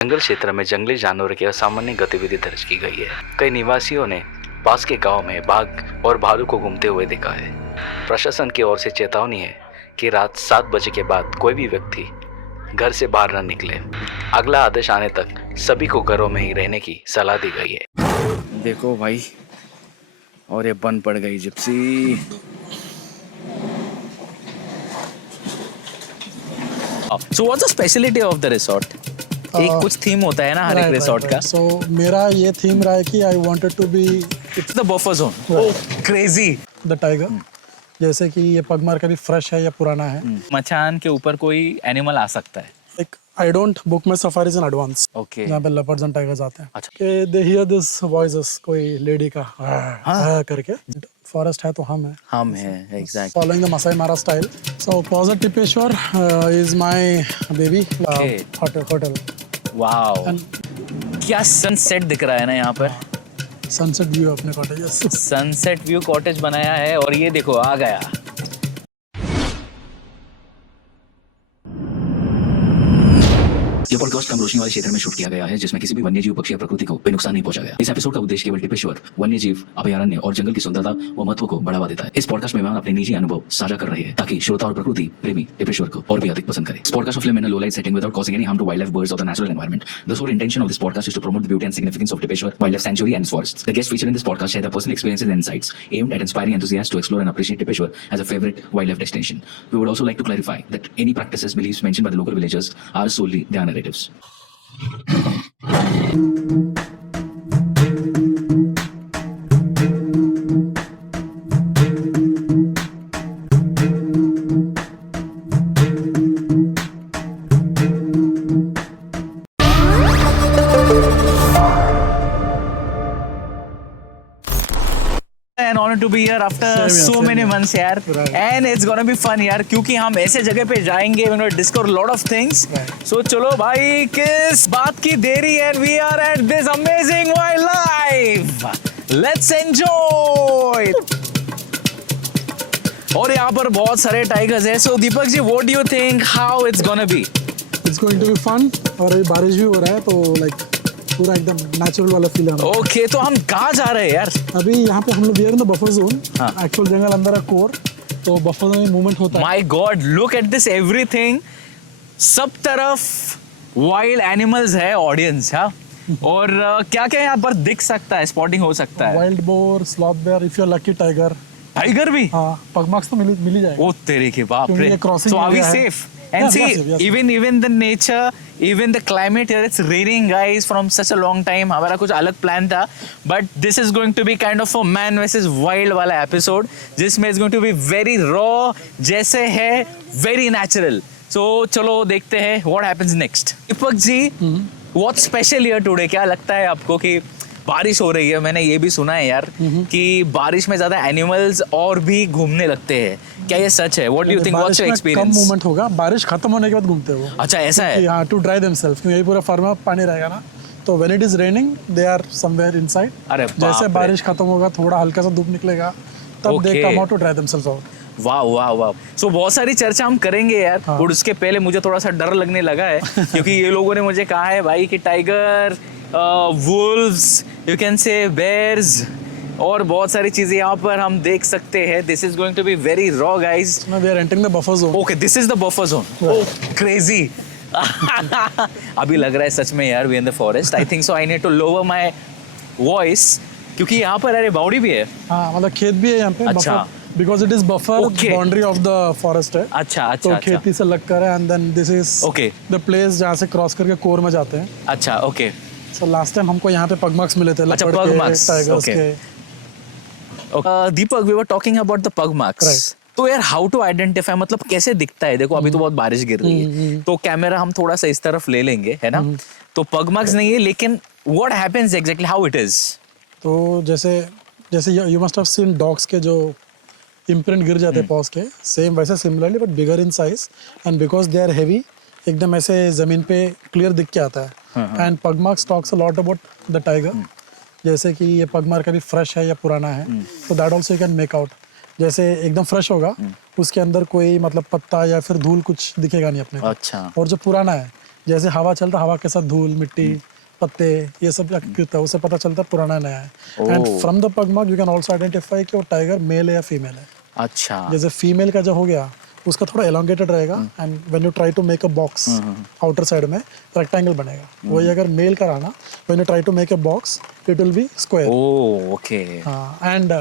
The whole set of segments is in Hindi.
जंगल क्षेत्र में जंगली जानवरों की असामान्य गतिविधि दर्ज की गई है। कई निवासियों ने पास के गांव में बाघ और भालू को घूमते हुए देखा है। प्रशासन की ओर से चेतावनी है कि रात 7 बजे के बाद कोई भी व्यक्ति घर से बाहर न निकले। अगला आदेश आने तक सभी को घरों में ही रहने की सलाह दी गई है। देखो भाई, और ये बंद पड़ गई Gypsy. So what's the specialty of the resort? एक कुछ थीम होता है ना हर एक रिसोर्ट का। So मेरा ये थीम रहा है कि I wanted to be It's the buffer zone. Oh, crazy. the tiger. जैसे कि ये पगमार कभी फ्रेश है या पुराना है। मचान के ऊपर कोई एनिमल आ सकता है। Like I don't book my safaris in advance. Okay. यहाँ पे leopards and tigers आते हैं। अच्छा। कि they hear this voices, कोई लेडी का करके। फॉरेस्ट है तो हम हैं exactly. Following the Masai Mara style. So Pausa Tipeshwar is my baby Okay. hotel. Wow. क्या सनसेट दिख रहा है ना यहाँ पर। Sunset view अपने cottages. सनसेट व्यू कॉटेज बनाया है और ये देखो आ गया। यह पॉडकास्ट कम रोशनी वाले क्षेत्र में शूट किया गया है, जिसमें किसी भी वन्यजीव पक्षी या प्रकृति को कोई नुकसान नहीं पहुंचा गया। इस एपिसोड का उद्देश्य केवल टिपेश्वर वन्यजीव अभयारण्य और जंगल की सुंदरता व महत्व को बढ़ावा देता है। इस पॉडकास्ट में हम अपने निजी अनुभव साझा कर रहे हैं ताकि श्रोता और प्रकृति प्रेमी टिपेश्वर को और भी अधिक पसंद करें। This podcast is filmed in a low light setting without causing any harm to wildlife, birds, or the natural environment. The sole intention of this podcast is to promote the beauty and significance of Tipeshwar Wildlife Sanctuary and its forests. The guests featured in this podcast share their personal experiences and insights aimed at inspiring enthusiasts to explore and appreciate Tipeshwar as a favorite wildlife destination. We would also like to clarify that any practices, beliefs mentioned by the local villagers are solely their narratives. An honor to be here after so many months यार, and it's gonna be fun यार, क्योंकि हम ऐसे जगह पे जाएंगे, we're gonna discover a lot of things. So चलो भाई, किस बात की देरी है, we are at this amazing wildlife. Let's enjoy. और यहाँ पर बहुत सारे टाइगर्स हैं. So Deepak ji, what do you think how it's gonna be? It's going to be fun और अभी बारिश भी हो रहा है तो like पूरा एकदम नेचुरल वाला फील है। Okay, तो हम कहाँ जा रहे हैं यार? अभी यहाँ पे हम लोग इन द बफर जोन। हाँ। एक्चुअल जंगल अंदर है कोर, तो बफर जोन में मूवमेंट होता है। My God, look at this everything. सब तरफ वाइल्ड एनिमल्स है, ऑडियंस है। और क्या क्या यहाँ पर दिख सकता है, स्पॉटिंग हो सकता है? Wild boar, sloth bear, if you are lucky tiger. Tiger भी? हाँ, पगमार्क्स तो मिल ही जाएगा। ओ तेरे के बाप रे। So are we safe? And see, even the nature, even the climate here, it's raining guys from such a long time. हमारा कुछ अलग प्लान था, but this is going to be kind of a man versus wild वाला episode, जिसमें it's going to be very raw, जैसे है very natural. So चलो देखते हैं what happens next. Deepak ji, what's special here today? क्या लगता है आपको कि बारिश हो रही है? मैंने ये भी सुना है यार कि बारिश में ज्यादा एनिमल्स और भी घूमने लगते हैं, क्या ये सच है? What do you think? What's your experience? Come movement होगा, बारिश खत्म होने के बाद घूमते हो। अच्छा ऐसा है? हाँ, टू ड्राई देमसेल्फ, क्योंकि यही पूरा फार्म में पानी रहेगा ना, तो when it is raining they are somewhere inside. अरे जैसे बारिश खत्म होगा, थोड़ा हल्का सा धूप निकलेगा, तब they come out to dry themselves out. वाह वाह वाह। सो बहुत सारी चर्चा हम करेंगे यार। हाँ। और उसके पहले मुझे थोड़ा सा डर लगने लगा है क्योंकि ये लोगों ने मुझे कहा है भाई कि tiger, wolves, you can say bears और बहुत सारी चीजें यहाँ पर हम देख सकते हैं। This is going to be very raw guys. We are entering the buffer zone. Okay, this is the buffer zone. Oh crazy. अभी लग रहा है सच में यार we in the forest. I think so I need to lower my voice क्योंकि यहाँ पर अरे बाउंड्री भी है। हाँ, मतलब खेत भी है यहाँ पे। अच्छा। Because it is buffer boundary of the forest है। अच्छा अच्छा। तो अच्छा खेती से लग कर है, and then this is okay the place जहाँ से क्रॉस करके कोर में जाते हैं। अच्छा ओके। सो लास्ट टाइम हमको यहाँ पे पगमार्क्स मिले थे। अच्छा, leopard के, pugmarks, tigers okay. के। Deepak, we were talking about the पग मार्क्स। Right. तो यार हाउ टू आइडेंटिफाई, मतलब कैसे दिखता है? देखो अभी तो बहुत बारिश गिर रही है तो कैमरा हम थोड़ा सा इस तरफ ले लेंगे, है ना? तो पग मार्क्स नहीं है, लेकिन what happens exactly, how it is? तो जैसे you must have seen dogs के जो इम्प्रिंट गिर जाते हैं पॉज के, सेम वैसे similarly but bigger in size, and because they are heavy, एकदम ऐसे जमीन पे क्लियर दिख के आता है। And pugmarks talks a lot about the tiger, जैसे कि ये पगमार्क अभी फ्रेश है या पुराना है, तो that also you can make out. जैसे एकदम फ्रेश होगा, उसके अंदर कोई मतलब पत्ता या फिर धूल कुछ दिखेगा नहीं अपने को। अच्छा। और जो पुराना है जैसे हवा चलता हवा के साथ धूल मिट्टी पत्ते ये सब गिरता है, उससे पता चलता है पुराना नया है। एंड फ्रॉम द पग mark you can also identify कि वो टाइगर मेल है या फीमेल है। अच्छा जैसे फीमेल का जो हो गया उसका थोड़ा एलोंगेटेड रहेगा and when you try to make a box outer side में रेक्टेंगल बनेगा। वही अगर मेल का रहा ना when you try to make a box it will be square. Oh okay. हाँ एंड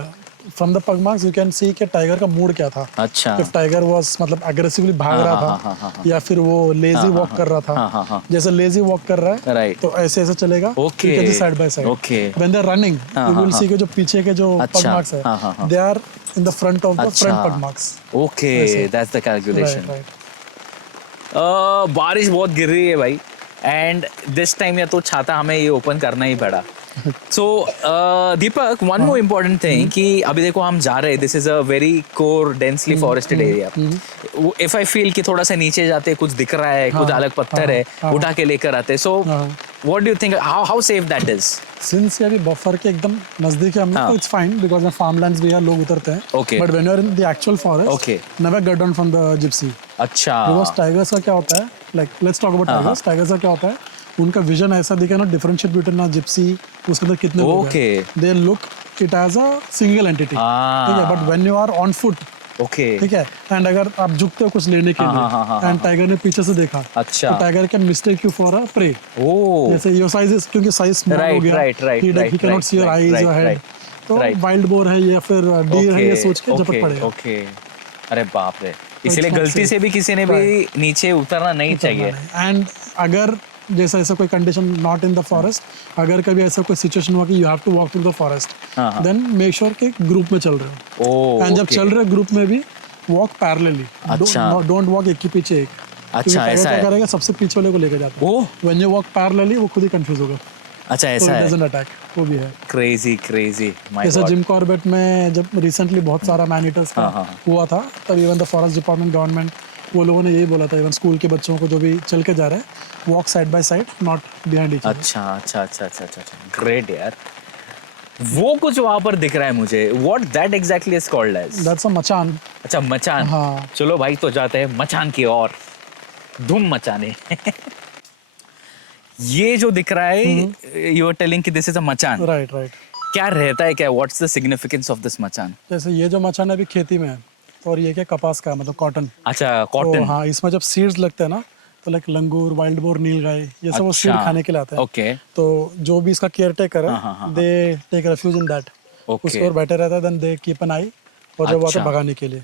फ्रॉम द पग मार्क्स यू कैन सी कि टाइगर का मूड क्या था। अच्छा इफ टाइगर वाज मतलब अग्रेसिवली भाग रहा था या फिर वो लेजी वॉक कर रहा था। जैसे लेजी वॉक कर रहा है Right. तो ऐसे ऐसे चलेगा Okay. Side by side. Okay. When they are running you will see कि जो पीछे के जो पग अच्छा, मार्क्स है they are in the front of the front pug marks. Okay that's the calculation. Right बारिश बहुत गिर रही है भाई एंड दिस टाइम या तो छाता हमें ये ओपन करना ही पड़ा। सो दीपक वन मोर इम्पोर्टेंट थिंग कि अभी देखो हम जा रहे हैं, this is a very core densely forested area. If I feel कि थोड़ा सा नीचे जाते कुछ दिख रहा है कुछ अलग पत्थर है उठा के लेकर आते, so what do you think how safe that is? Since ये अभी बफर के एकदम नजदीक है हम लोग तो इट्स फाइन बिकॉज़ में फार्मलैंड्स भी है लोग उतरते हैं। Okay. But when you are in the actual forest never get down from the gypsy. अच्छा बिकॉज़ टाइगर्स का क्या होता है like let's talk about tigers. Tigers का क्या होता है उनका विजन ऐसा दिखे ना डिफरेंशिएट बिटवीन ना जिप्सी उसके अंदर कितने लोग हैं। They look it as a single entity. ठीक है but when you are on foot okay ठीक है एंड अगर आप झुकते हो कुछ लेने के लिए एंड टाइगर ने पीछे से देखा अच्छा तो tiger can mistake you for a prey. Oh जैसे योर साइज इज क्योंकि साइज स्मॉल हो गया he can not see your eyes your head तो वाइल्ड बोर है या फिर डीर है ये सोच के झपट पड़ेगा। ओके अरे बाप रे, इसलिए गलती से भी किसी ने भी नीचे उतरना नहीं चाहिए। एंड अगर जैसा ऐसा कोई condition not in the forest अगर कभी ऐसा कोई सिचुएशन हुआ कि you have to walk through the forest then make sure कि ग्रुप में चल रहे हो। एंड जब चल रहे ग्रुप में भी वॉक पैरेलली। अच्छा डोंट वॉक एक के पीछे एक। अच्छा ऐसा है करेगा सबसे पीछे वाले को लेकर जाता है। ओह व्हेन यू वॉक पैरेलली वो खुद ही कंफ्यूज होगा। अच्छा ऐसा है डजंट अटैक वो भी है। क्रेजी क्रेजी माय जैसे गॉड। जिम कॉर्बेट में जब रिसेंटली बहुत सारा मैन ईटर्स का हुआ था तब even the forest department government वो लोगों ने यही बोला था इवन स्कूल के बच्चों को जो भी चल के जा रहे हैं walk side by side not behind each other. अच्छा अच्छा अच्छा अच्छा अच्छा ग्रेट यार। वो कुछ वहां पर दिख रहा है मुझे, what that exactly is called as? That's a machan. अच्छा मचान। हाँ। चलो भाई तो जाते हैं मचान की ओर, धूम मचाने। ये जो दिख रहा है यू आर टेलिंग कि दिस इज अ मचान। Right right. क्या रहता है, क्या what's the significance of this मचान? जैसे ये जो मचान है अभी खेती में है और ये क्या कपास का मतलब कॉटन। अच्छा कॉटन। हाँ इसमें जब सीड्स लगते हैं ना तो लाइक लंगूर वाइल्ड बोर नीलगाय ये सब वो सीड खाने के लिए आते हैं। ओके तो जो भी इसका केयर टेकर है they take refuge in that. उस पर बैठे रहते हैं then they keep an eye और जब आते भगाने के लिए।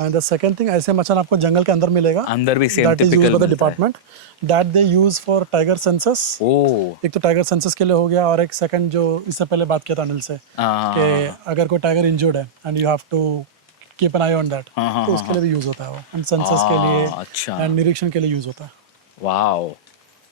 एंड द सेकंड थिंग ऐसे मचान आपको जंगल के अंदर मिलेगा। अंदर भी same that is typical used by the department that they use for tiger census. Oh एक तो टाइगर सेंसस के लिए हो गया और एक सेकंड जो इससे पहले बात किया था अनिल से कि अगर कोई टाइगर इंजर्ड है and you have to keep an eye on that तो उसके लिए भी यूज होता है वो एंड सेंसस के लिए अच्छा एंड निरीक्षण के लिए यूज होता है। वाओ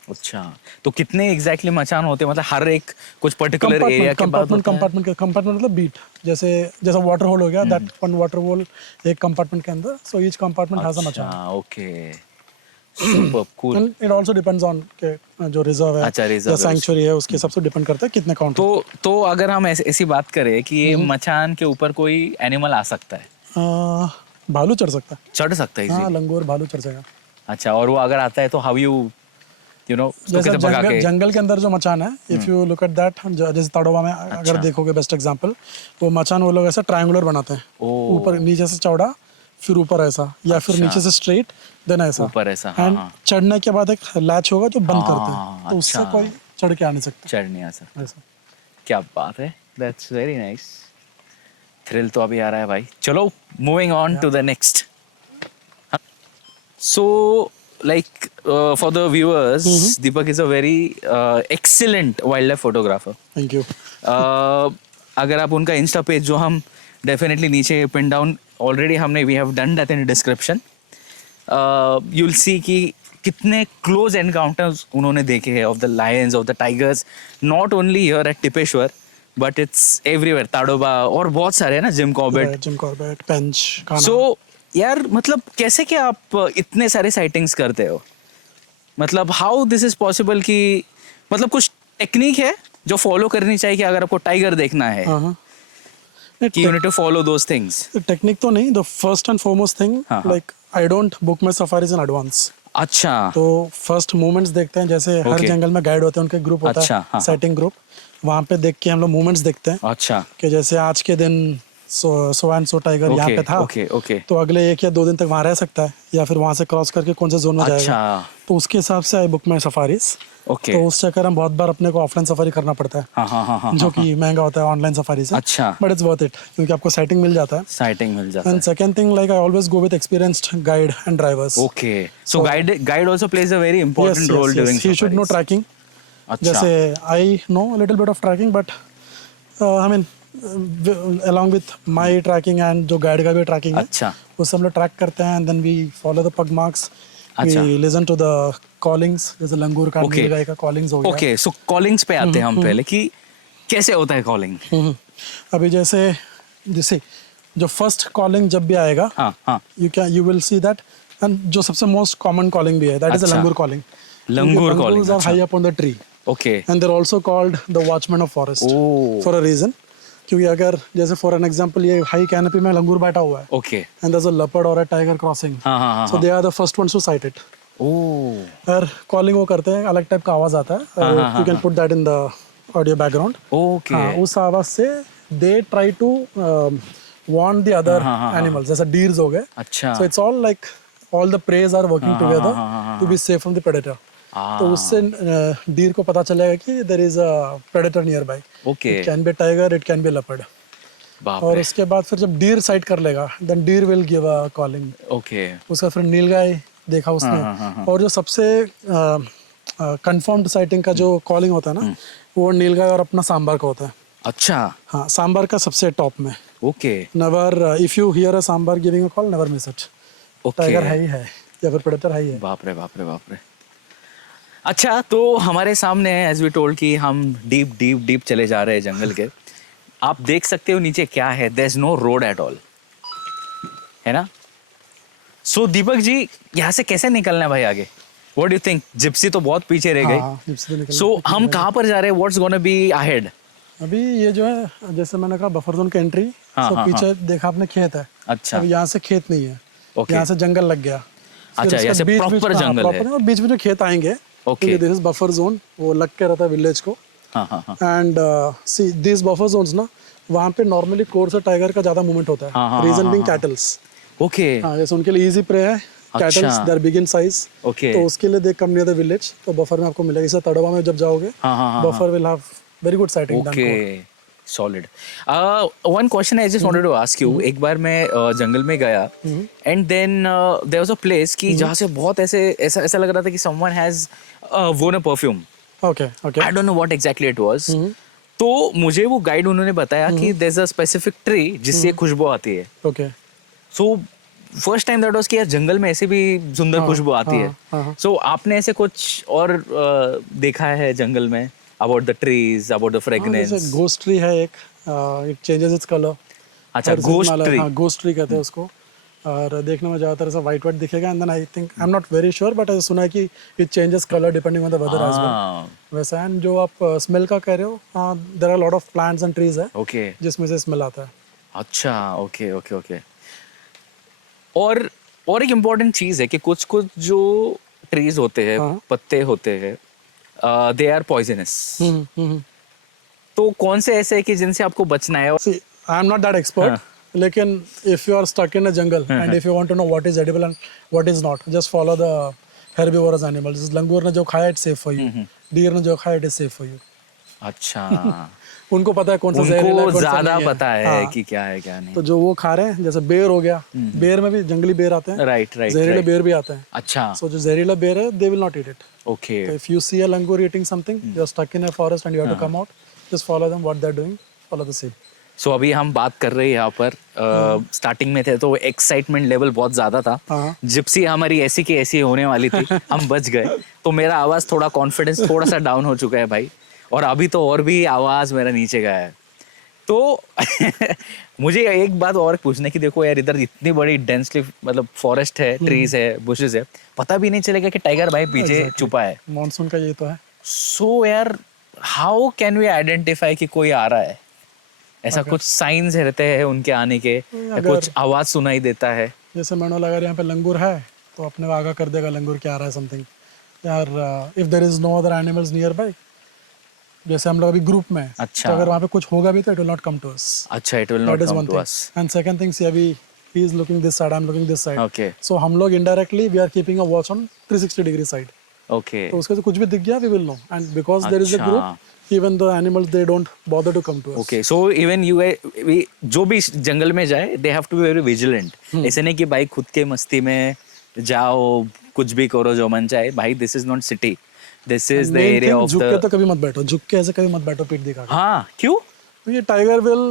अच्छा तो कितने एग्जैक्टली मचान होते हैं, मतलब हर एक कुछ पर्टिकुलर एरिया के बाद कंपार्टमेंट मतलब बीट जैसे जैसा वाटर होल हो गया दैट वन वाटर होल एक कंपार्टमेंट के अंदर so each compartment has a machan. Okay super cool. And it also depends on के जो रिजर्व है अच्छा, reserve या है सैंक्चुअरी है उसके सबसे डिपेंड करता है कितने काउंट। तो अगर हम ऐसी बात करें कि ये मचान के ऊपर कोई एनिमल आ सकता है, भालू चढ़ सकता है। चढ़ सकता है हाँ easily? लंगूर भालू चढ़ जाएगा। अच्छा और वो अगर आता है तो हाउ यू नो जैसे जंगल के अंदर जो मचान है if you look at that जैसे ताड़ोबा में अगर देखोगे बेस्ट एग्जांपल वो मचान वो लोग ऐसा ट्रायंगुलर बनाते हैं ऊपर नीचे से चौड़ा फिर ऊपर ऐसा या फिर नीचे से स्ट्रेट देन ऐसा ऊपर ऐसा। एंड चढ़ने के बाद एक लैच होगा जो बंद करते हैं तो उससे कोई चढ़ के आ नहीं सकता। चढ़ नहीं आ सकता। ऐसा क्या बात है, दैट्स वेरी नाइस। थ्रिल तो अभी आ रहा है भाई। चलो moving on to the next. So like for the viewers Deepak is a very excellent wildlife photographer. Thank you. अगर आप उनका इंस्टा पेज जो हम डेफिनेटली नीचे पिन डाउन ऑलरेडी हमने we have done that in description you will see कि कितने क्लोज एनकाउंटर्स उन्होंने देखे हैं of the lions of the tigers not only here at Tipeshwar but it's everywhere, Tadoba और बहुत सारे हैं ना, जिम कॉर्बेट पेंच कान्हा। सो यार मतलब कैसे क्या आप इतने सारे साइटिंग्स करते हो, मतलब हाउ दिस इज पॉसिबल कि मतलब कुछ टेक्निक है जो फॉलो करनी चाहिए कि अगर आपको टाइगर देखना है कि you need to follow those things? Technique तो नहीं, the first and foremost thing like I don't book my safaris in advance. अच्छा तो फर्स्ट मूवमेंट्स देखते हैं, जैसे हर Okay. जंगल में गाइड होते हैं, उनके ग्रुप होता अच्छा, है, हाँ, सेटिंग ग्रुप। वहाँ पे देख के हम लोग मूवमेंट्स देखते हैं अच्छा कि जैसे आज के दिन सो एंड सो टाइगर यहाँ पे था, ओके ओके तो अगले 1 या 2 दिन तक वहाँ रह सकता है, या फिर वहाँ से क्रॉस करके कौन से जोन में जाएगा। अच्छा तो उसके हिसाब से I book my safaris. Okay तो उस चक्कर में बहुत बार अपने को ऑफलाइन सफारी करना पड़ता है, हाँ हाँ हाँ हाँ जो कि महंगा होता है ऑनलाइन सफारी से। अच्छा। बट इट्स वर्थ इट, क्योंकि आपको सेटिंग मिल जाता है। साइटिंग मिल जाता एंड है second thing, like I always go with experienced guide and drivers. Okay so guide also plays a very important role during he should know tracking. अच्छा जैसे I know little bit of tracking, but I mean along with my tracking and जो गाइड का भी ट्रैकिंग है, अच्छा उससे हम लोग ट्रैक करते हैं, and then we follow the पग मार्क्स, अच्छा। We listen to the callings, जैसे लंगूर का, Okay. नीलगाय का कॉलिंग्स हो गया। ओके सो कॉलिंग्स पे आते हैं हम पहले कि कैसे होता है कॉलिंग। अभी जैसे जैसे जो फर्स्ट कॉलिंग जब भी आएगा, हाँ हाँ you will see that, and जो सबसे मोस्ट कॉमन कॉलिंग भी है, दैट इज अच्छा। Langur calling. Langur calling, are अच्छा। High up on the tree, okay and they're also called the watchman of forest Oh. For a reason. क्योंकि अगर जैसे फॉर एन एग्जाम्पल ये हाई कैनपी में लंगूर बैठा हुआ है, okay and there is a leopard और अ टाइगर क्रॉसिंग, हाँ हाँ हाँ so they are the first ones to sight it. Oh और कॉलिंग वो करते हैं, अलग टाइप का आवाज आता है, you can put that in the audio background. Okay हाँ, उस आवाज से they try to warn the other animals, जैसे डीर्स हो गए। अच्छा so it's all like all the preys are working together to be safe from the predator. तो उससे डीर को पता चलेगा कि there is a predator nearby. Okay it can be tiger, it can be leopard. बाप और रे उसके बाद फिर जब डीर साइट कर लेगा, then deer will give a calling. Okay उसका फिर नीलगाय देखा उसने। और जो सबसे कंफर्म्ड साइटिंग का जो कॉलिंग होता है ना, वो नीलगाय और अपना सांबर का होता है। अच्छा हाँ, सांबर का सबसे टॉप में। Okay never, if you hear a sambar giving a call, never miss it. Tiger है ही है, या फिर प्रेडेटर है ही है। बाप रे बाप रे बाप रे। अच्छा तो हमारे सामने एज वी टोल्ड कि हम डीप डीप डीप चले जा रहे हैं जंगल के। आप देख सकते हो नीचे क्या है, there is no road at all, है ना। सो दीपक जी यहाँ से कैसे निकलना है भाई आगे? What do you think? Gypsy तो बहुत पीछे रह गई। हाँ, जिप्सी तो निकल सो हम कहाँ पर जा रहे हैं? What's gonna be ahead? अभी ये जो है, जैसे मैंने कहा बफर जोन की एंट्री, हाँ, तो हाँ, पीछे देखा आपने खेत है। अच्छा अब यहाँ से खेत नहीं है, Okay. यहाँ से जंगल लग गया। फिर अच्छा, उसके यहाँ से बीच-बीच proper में- हाँ, जंगल है। proper और बीच में जो खेत आएंगे, Okay. क्योंकि दिस इज बफर जोन, वो लग के रहता है विलेज को। हाँ हाँ हाँ and see this buffer zones ना, वहाँ पे नॉर्मली कोर से टाइगर का ज्यादा मूवमेंट होता हाँ, हाँ, है। रीजन हाँ, बीइंग हाँ। कैटल्स। ओके हाँ, जैसे उनके लिए इजी प्रे है कैटल्स, अच्छा। They are big in size. Okay. तो उसके लिए they come near the village, तो बफर में आपको मिलेगा। जैसे तड़वा में जब जाओगे, हाँ, हाँ, हाँ, buffer will have very good sighting. Okay solid. One question I just wanted to ask you. एक बार मैं जंगल में गया and then there was a place कि जहाँ से बहुत ऐसा लग रहा था कि someone has won a perfume. Okay okay I don't know what exactly it was. तो मुझे वो गाइड उन्होंने बताया कि there is a specific tree जिससे खुशबू आती है। Okay. So first time that was कि यार जंगल में ऐसे भी सुंदर खुशबू आती है। सो आपने ऐसे कुछ और देखा है जंगल में? About the trees, about the fragrance? जैसे घोस्ट ट्री है एक, इट चेंजेस इट्स कलर। अच्छा घोस्ट ट्री। हाँ, घोस्ट ट्री कहते हैं उसको। और देखने में ज़्यादातर ऐसा वाइट दिखेगा, and then I think, I am not very sure, but I सुना है कि it changes colour depending on the weather as well. वैसा एंड जो आप स्मेल का कह रहे हो, there are lot of plants and trees है ओके जिसमें से स्मेल आता है। अच्छा ओके ओके ओके। और एक इम्पोर्टेंट चीज है कि कुछ कुछ जो ट्रीज होते हैं, हाँ। पत्ते होते हैं, दे आर पॉइजनस। तो कौन से ऐसे है कि जिनसे आपको बचना है? See, I am not that expert, लेकिन if you are stuck in a jungle and if you want to know what is edible and what is not, just follow the herbivorous animals. जैसे लंगूर ने जो खाया it's safe for you, deer ने जो खाया it is safe for you. अच्छा उनको पता है कौन सा जहरीला है, उनको कौन सा ज्यादा नहीं है। पता है हाँ, कि क्या है क्या नहीं। तो जो वो खा रहे हैं, जैसे बेर हो गया, बेर में भी जंगली बेर आते हैं, राइट राइट जहरीले राइट। बेर भी आते हैं। अच्छा सो जो जहरीला बेर है, they will not eat it. Okay So if you see a langur eating something, you are stuck in a forest and you have to come out, just follow them, what they are doing, follow the same. सो अभी हम बात कर रहे हैं यहाँ पर स्टार्टिंग में थे तो एक्साइटमेंट लेवल बहुत ज्यादा था। हाँ। जिप्सी हमारी ऐसी की ऐसी होने वाली थी, हम बच गए। तो मेरा आवाज थोड़ा कॉन्फिडेंस थोड़ा सा डाउन हो चुका है भाई, और अभी तो और भी आवाज मेरा नीचे गया है। तो मुझे एक बात और पूछने की, देखो यार इधर इतनी बड़ी डेंसली मतलब फॉरेस्ट है, ट्रीज है, बुशेस है, पता भी नहीं चलेगा कि टाइगर भाई पीछे छुपा है। मॉनसून का ये तो है। सो यार हाउ कैन वी आइडेंटिफाई कि कोई आ रहा है? ऐसा कुछ साइंस रहते हैं उनके आने के, या अगर- कुछ आवाज सुनाई देता है? जैसे मैंने अगर यहाँ पे लंगूर है, तो अपने को आगाह कर देगा लंगूर क्या आ रहा है समथिंग यार. If there is no other animals nearby, जैसे हम लोग अभी ग्रुप में हैं, अच्छा. तो अगर वहाँ पे कुछ होगा भी तो it will not come to us. अच्छा, it will That not is come one to thing. Us. And second thing, see अभी he is looking this side, I'm looking this side. Okay. So हम लोग indirectly we are keeping a watch on 360-degree side. Okay. तो उसके से कुछ भी दिख गया we will know. And because there is a अच्छा. group, even the animals they don't bother to come to us. Okay, so even you जो भी इस जंगल में जाए they have to be very vigilant. ऐसे नहीं कि भाई खुद के मस्ती में जाओ कुछ भी करो जो मन चाहे. भाई this is not city, this is the Main area thing, of झुक के द. तो कभी मत बैठो, झुक के ऐसे कभी मत बैठो पीठ दिखा के. हाँ, क्यों? तो ये tiger will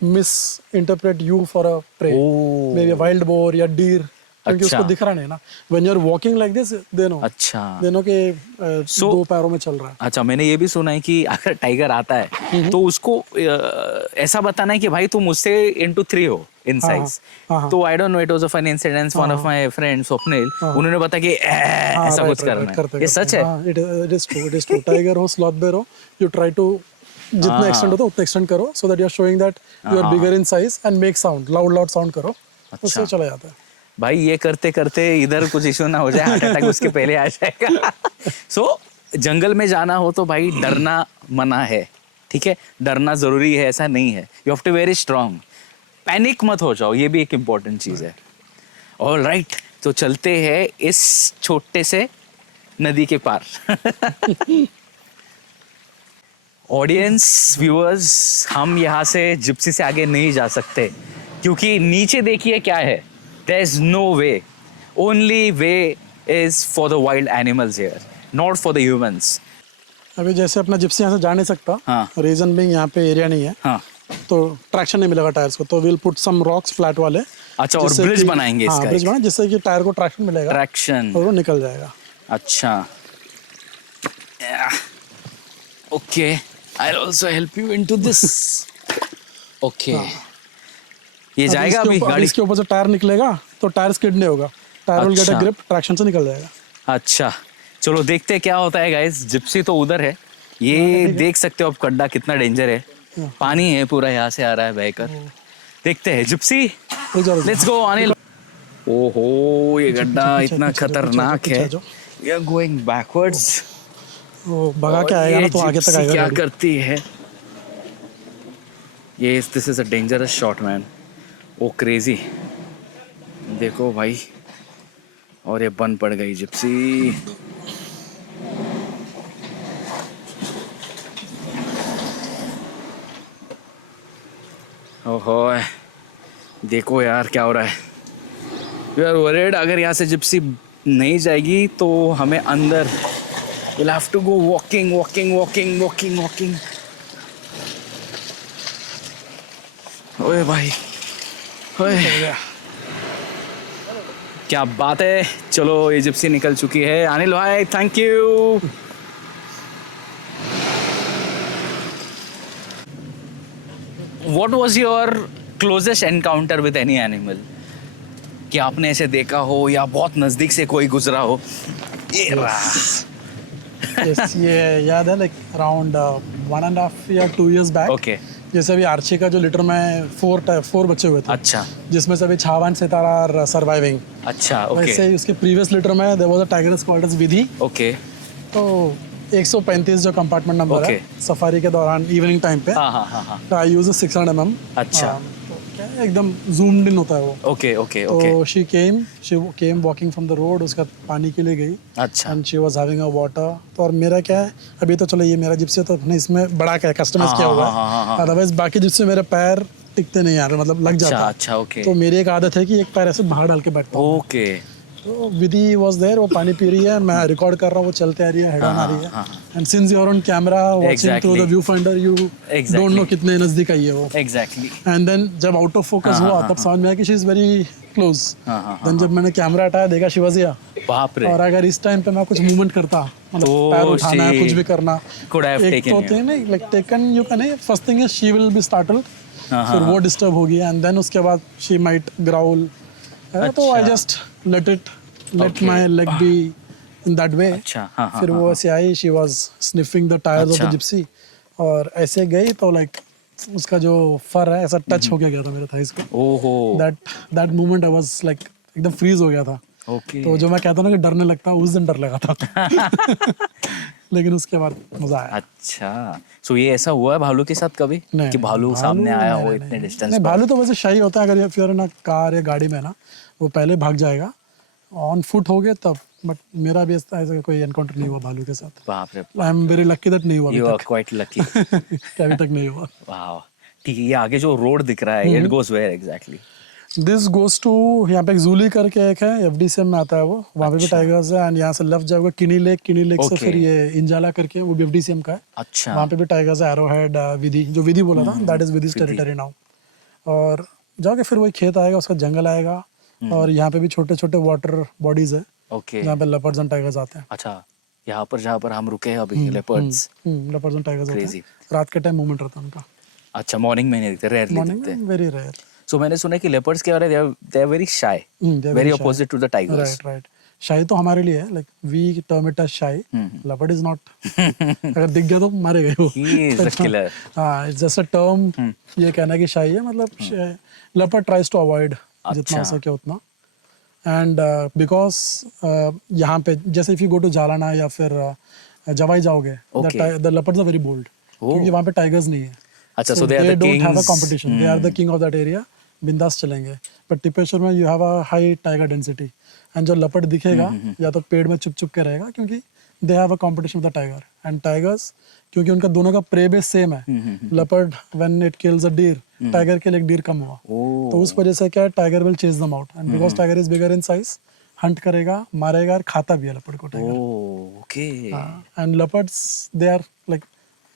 misinterpret you for a prey. Oh. Maybe a wild boar या deer. क्योंकि अच्छा. उसको दिख रहा नहीं ना. When you're walking like this, they know. अच्छा. They know कि So- दो पैरों में चल रहा है. अच्छा, मैंने ये भी सुना है कि अगर टाइगर आता है तो उसको ऐसा बताना है कि भाई तुम उससे into 3 हो इन हाँ, साइज. हाँ, हाँ. तो आई don't no, it was a funny incident. One of my friends Swapnil, उन्होंने बताया कि हाँ, ऐसा right, कुछ right, करना right, है. करते ये करते सच है? हाँ, it is true, it is true. Tiger हो, स्लॉथ बेयर हो, you try to जितना एक्सटेंड होता है उतना एक्सटेंड करो, so that you are showing that you are bigger in size and make sound, loud sound करो, उससे चला जाता है. भाई ये करते करते इधर कुछ इशू ना हो जाए, हार्ट अटैक उसके पहले आ जाएगा. सो जंगल में जाना हो तो भाई डरना मना है, ठीक है? डरना जरूरी है ऐसा नहीं है. You have to very strong. Panic मत हो जाओ, ये भी एक इम्पोर्टेंट चीज है. ऑल राइट, तो चलते हैं इस छोटे से नदी के पार. ऑडियंस व्यूअर्स, हम यहाँ से जिप्सी से आगे नहीं जा सकते क्योंकि नीचे देखिए क्या है. There is no way. Only way is for the wild animals here, not for the humans. अभी जैसे अपना जिप्सी यहाँ से जा नहीं सकता, हाँ. रीजन भी यहाँ पे एरिया नहीं है, हाँ, तो ट्रैक्शन नहीं मिलेगा टायर्स को, तो will put some rocks flat वाले. अच्छा, और जिससे ब्रिज कि- बनाएंगे हाँ, इसका ब्रिज एक? बनाए जिससे कि टायर को ट्रैक्शन मिलेगा ट्रैक्शन. और वो निकल जाएगा. अच्छा, okay, I will also help you into this. Okay, ये जाएगा अभी गाड़ी. इसके ऊपर से टायर निकलेगा तो टायर स्किड नहीं होगा, टायर विल गेट अ अच्छा. ग्रिप, ट्रैक्शन से निकल जाएगा. अच्छा, चलो देखते हैं क्या होता है गाइस. जिप्सी तो उधर है, ये देख सकते हो आप गड्ढा कितना डेंजर है. पानी है पूरा, यहाँ से आ रहा है बहकर. देखते हैं जिप्सी, लेट्स गो अनिल. ओहो, ये गड्ढा पीछे, इतना पीछे, खतरनाक पीछे, है. पीछे, वी आर गोइंग बैकवर्ड्स. वो भगा के आएगा ना तो आगे तक आएगा क्या गाड़ी. करती है ये? This is a dangerous shot man. Oh crazy, देखो भाई. और ये बंद पड़ गई जिप्सी. ओहो, देखो यार क्या हो रहा है. वी आर वरीड, अगर यहाँ से जिप्सी नहीं जाएगी तो हमें अंदर we'll have to go walking. ओए भाई, ओए क्या बात है. चलो, ये जिप्सी निकल चुकी है. अनिल भाई, thank you. What was your closest encounter with any animal? कि आपने ऐसे देखा हो या बहुत नजदीक से कोई गुजरा हो? ये रहा. Yes, ये याद है लाइक अराउंड 1.5 या 2 years बैक. ओके. जैसे अभी आर्ची का जो लिटर में 4 बच्चे हुए थे, अच्छा, जिसमें से अभी छावान सितारा और सर्वाइविंग. अच्छा. वैसे ओके, ही उसके प्रीवियस लिटर में there was a tiger called as Vidhi. Okay. तो 135 जो कंपार्टमेंट नंबर है, Okay. सफारी के दौरान इवनिंग टाइम पे हाँ हाँ हाँ हाँ. I use 600 mm. अच्छा. तो क्या है, एकदम जूम्ड इन होता है वो. Okay okay okay. तो she came walking from the road, उसका पानी के लिए गई अच्छा. And she was having a water. तो और मेरा क्या है, अभी तो चलो ये मेरा जिप्सी तो अपने इसमें बड़ा क्या कस्टमाइज हाँ, किया हुआ हाँ, हाँ, हाँ. है, अदरवाइज बाकी जिप्सी मेरे पैर टिकते नहीं यार, मतलब लग अच्छा जाता है. अच्छा. ओके तो मेरी एक आदत है कि एक पैर ऐसे बाहर डाल के बैठता हूँ. ओके. तो विधि वाज देयर, वो पानी पी रही है, मैं रिकॉर्ड कर रहा हूँ, वो चलते आ रही है, हेड ऑन आ रही है. And since you are on camera watching through the viewfinder, you don't know कितने नजदीक आई है वो. एग्जैक्टली. एंड देन जब आउट ऑफ फोकस हुआ तब समझ में आया कि she is very close. Then जब मैंने कैमरा हटाया देखा शी वाज हियर. बाप रे. और अगर इस टाइम पे मैं कुछ मूवमेंट करता, मतलब Oh, पैर उठाना है, she कुछ भी करना, could have एक taken तो you. होते हैं नहीं like taken you can. First thing is she will be startled, फिर वो डिस्टर्ब होगी एंड देन उसके बाद शी माइट ग्राउल. तो I just let my leg be in that way. अच्छा. हाँ हाँ. फिर वो ऐसे आई, she was sniffing the tyres of the अच्छा. जिप्सी, और ऐसे गई तो लाइक उसका जो फर है ऐसा टच हो गया था मेरे थाइस को. ओहो. That moment I was like एकदम फ्रीज हो गया था. ओके तो जो मैं कहता हूँ ना कि डरने लगता उस दिन डर लगा था लेकिन उसके बाद मजा आया। अच्छा सो ये ऐसा हुआ है भालू के साथ कभी कि भालू सामने आया हो इतने डिस्टेंस नहीं, पर? भालू तो वैसे शाही होता है, अगर फिर ना कार या गाड़ी में ना वो पहले भाग जाएगा, ऑन फुट हो गए तब। बट मेरा भी ऐसा कोई एनकाउंटर नहीं हुआ भालू के साथ। बाप रे I am very lucky that नहीं हुआ यू अभी आर क्वाइट लकी तक अभी तक नहीं हुआ। वाओ ठीक है ये आगे जो रोड दिख रहा है it goes where exactly? This goes to, यहाँ पे एक जूली करके एक है, एफडीसीएम में आता है वो, वहाँ पे भी टाइगर्स है। एंड यहाँ से लेफ्ट जाओगे किनी लेक, किनी लेक से Okay. फिर ये इंजाला करके वो भी एफडीसीएम का है, अच्छा वहाँ पे भी टाइगर्स है। एरोहेड विधि, जो विधि बोला था दैट इज विधिस टेरिटरी नाउ। और जाओगे फिर वही खेत आएगा, उसका जंगल आएगा, और यहाँ पे भी छोटे छोटे वाटर बॉडीज है ओके जहाँ पे लेपर्ड्स एंड टाइगर्स आते हैं। अच्छा यहाँ पर जहाँ पर हम रुके हैं अभी लेपर्ड्स लेपर्ड्स एंड टाइगर्स होते Crazy. हैं, रात के टाइम मूवमेंट रहता है उनका, अच्छा मॉर्निंग में नहीं दिखते रेयरली मॉर्निंग दिखते में वेरी रेयर। सो मैंने सुना है कि लेपर्ड्स के बारे में they are very shy very opposite to the tigers right right. शाही तो हमारे लिए है, like we term it as शाही, लेपर्ड इज नॉट। अगर दिख गया तो मारे गए वो। ही इज द किलर हाँ, इट्स जस्ट अ टर्म, ये कहना कि शाही है, मतलब लेपर्ड ट्राइज टू अवॉइड जितना हो सके उतना। एंड बिकॉज यहाँ पे जैसे if you go to Jhalana या फिर जवाई जाओगे, the leopards are very bold, क्योंकि वहाँ पे टाइगर्स नहीं है। अच्छा so they are the don't have a kings competition. They are the king of that area. बिंदास चलेंगे। बट टिपेश्वर में you have a high tiger density, and जो लेपर्ड दिखेगा या तो पेड़ में चुप चुप के रहेगा, क्योंकि they have a competition with the tiger and tigers, क्योंकि उनका दोनों का प्रे बेस सेम है। Leopard when it kills a deer, tiger के लिए एक डीर कम हुआ, तो उस वजह से क्या है, tiger will chase them out, and because tiger is bigger in size, hunt करेगा, मारेगा और खाता भी है लेपर्ड को tiger. Okay and leopards they are like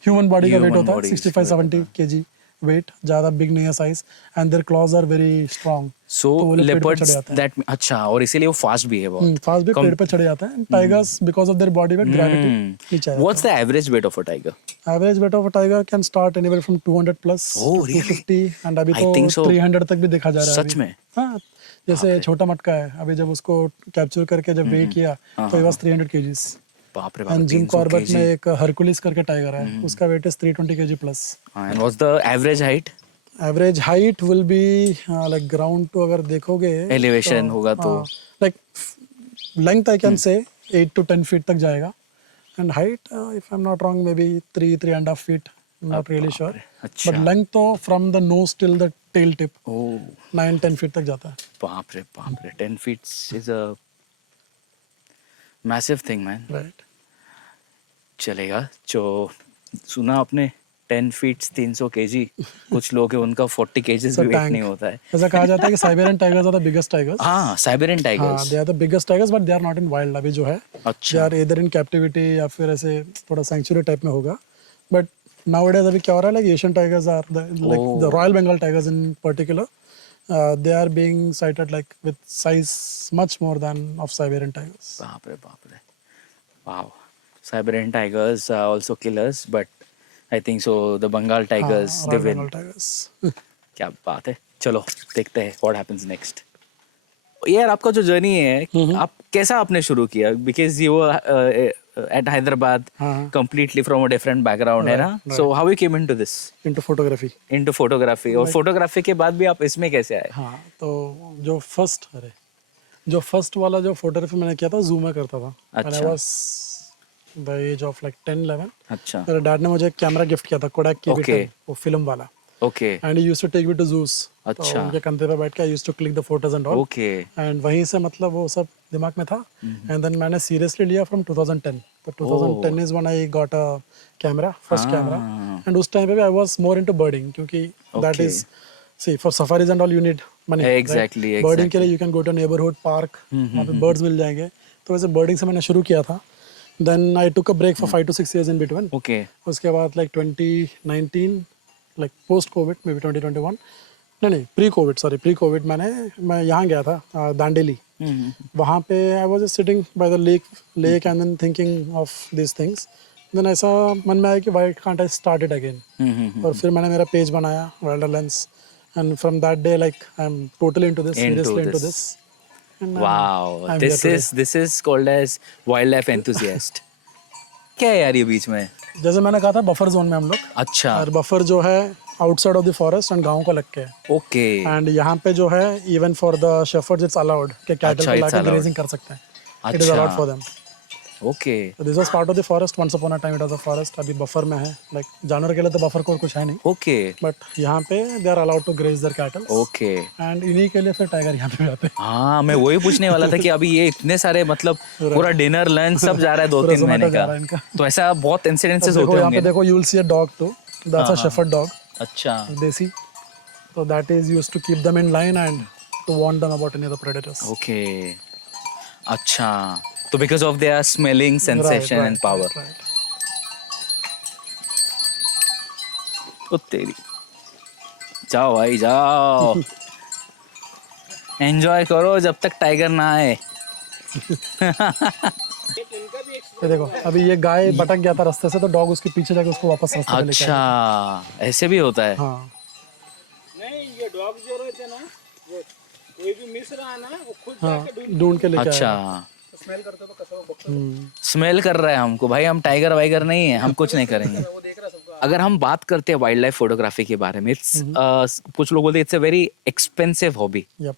human body का वेट होता है 65-70 kg वेट, ज्यादा बिग नहीं है size, and their claws are very strong. So leopards that अच्छा और इसीलिए वो फास्ट भी है बहुत फास्ट भी पेड़ पे चढ़े जाते हैं। Tigers because of their body weight, gravity नीचे आ what's the average weight of a tiger? Average weight of a tiger can start anywhere from 200 plus Oh, two really? 250, and अभी I think तो so. 300 तक भी देखा जा रहा है सच अभी। में? हाँ, जैसे छोटा मटका है, अभी जब उसको कैप्चर करके जब वेट किया तो इट वाज 300 kgs। बाप रे बाप एंड जिम 300 कॉर्बेट में kg एक हरकुलिस करके टाइगर है, उसका weight is 320 kg plus. And what's the average height? Average height will be like ground two, अगर देखोगे एलिवेशन होगा तो like length I can say 8 to 10 feet तक जाएगा, and height if I am not wrong maybe 3.5 feet, not really sure. अच्छा। बट लेंथ तो from the nose till the tail tip oh 9-10 feet तक जाता है। बाप रे 10 feet is a massive thing man right. चलेगा जो सुना आपने 10 feet 300 kg कुछ लोग हैं उनका 40 kgs भी वेट नहीं होता है ऐसा कहा जाता है कि Siberian tigers are the biggest tigers. हाँ साइबेरियन हाँ, tigers they are the biggest tigers, but they are not in wild अभी जो है। दे अच्छा आर इधर इन कैप्टिविटी या फिर ऐसे थोड़ा सेंचुरी टाइप में होगा। बट नाउअडेज अभी क्या हो रहा है, like Asian tigers are like the royal Bengal tigers in particular, they are being cited like with size much more than of Siberian tigers. बाप रे wow Siberian tigers are also killers but I think so the Bengal tigers हाँ, they Royal win Bengal tigers. क्या बात है चलो देखते हैं what happens next यार आपका जो जर्नी है आप कैसा आपने शुरू किया बिकॉज यू एट हैदराबाद हाँ। completely from a different background है ना so how you came into this Into photography. into photography और photography के बाद भी आप इसमें कैसे आए हाँ, तो जो फर्स्ट वाला जो फोटोग्राफी मैंने किया था जूम में करता था। अच्छा। When I was the age of like 10-11, अच्छा मेरे डैड ने मुझे एक कैमरा गिफ्ट किया था, कोडैक की Okay. वो फिल्म वाला, okay and he used to take me to zoos. अच्छा। तो उनके कंधे पे बैठ के I used to click the photos and all, okay and वहीं से मतलब वो सब दिमाग में था। एंड देन मैंने सीरियसली लिया फ्रॉम 2010। तो 2010 is when I got a camera, first camera, and उस टाइम पे भी I was more into birding, क्योंकि that is see for safaris and all you need money. Exactly, birding के लिए you can go to neighbourhood park, वहाँ पे बर्ड्स मिल जाएंगे। तो वैसे बर्डिंग से मैंने शुरू किया था। Then I took a break for 5 to 6 years in between. Okay उसके बाद like 2019 like post covid maybe 2021 नहीं प्री कोविड मैं यहाँ गया था दांडेली। वहाँ पे I was just sitting by the lake and then thinking of this things. देन ऐसा मन में आया कि why can't I start it again. और फिर मैंने मेरा पेज बनाया Wilderlands, and from that day like I am totally into this, seriously into this. wow this is called as wildlife enthusiast क्या है यार ये बीच में जैसे मैंने कहा था बफर जोन में हम लोग, अच्छा और बफर जो है outside of the forest and गाँव को लग के है। ओके एंड यहाँ पे जो है even for the shepherd's it's allowed कि कैटल अच्छा, को it's लाके allowed. ग्रेजिंग कर सकते हैं। इट इज अच्छा। Allowed for them. Okay So this was part of the forest. Once upon a time it was a forest. अभी बफर में है। Like जानवर के लिए तो बफर को कुछ है नहीं। ओके बट यहाँ पे they are allowed to graze their cattle. Okay And इन्हीं के लिए फिर टाइगर यहाँ पे भी आते हैं। हाँ मैं वही पूछने वाला था कि अभी ये इतने सारे मतलब पूरा डिनर लंच सब जा रहा है पूरा 2-3 महीने Zomato जा का, रहा है इनका। तो ऐसा बहुत इंसिडेंसेस देखो होते यहाँ पे होंगे। देखो you will see a dog too. That's a shepherd dog. अच्छा देसी. So that is used to keep them in line and to warn them about any of the predators. Okay अच्छा, तो because of there smelling sensation and power. Right. ओ तेरी, जाओ भाई जाओ, एंजॉय करो जब तक टाइगर ना आए। ये देखो अभी ये गाय भटक गया था रास्ते से तो डॉग उसके पीछे जाके उसको वापस रास्ते पे लेके आया। अच्छा ऐसे भी होता है। हाँ नहीं ये डॉग जो रहते ना वो कोई भी मिस रहा ना वो खुद हाँ जाके ढूंढ के लेके अच्छा आया। स्मेल करते तो कैसा वो बकता स्मेल कर रहा है हमको, भाई हम टाइगर वाइगर नहीं है, हम कुछ नहीं करेंगे। वो देख रहा सबको। अगर हम बात करते हैं वाइल्ड लाइफ फोटोग्राफी के बारे में, इट्स कुछ लोग बोलते हैं it's a very expensive hobby. Yep.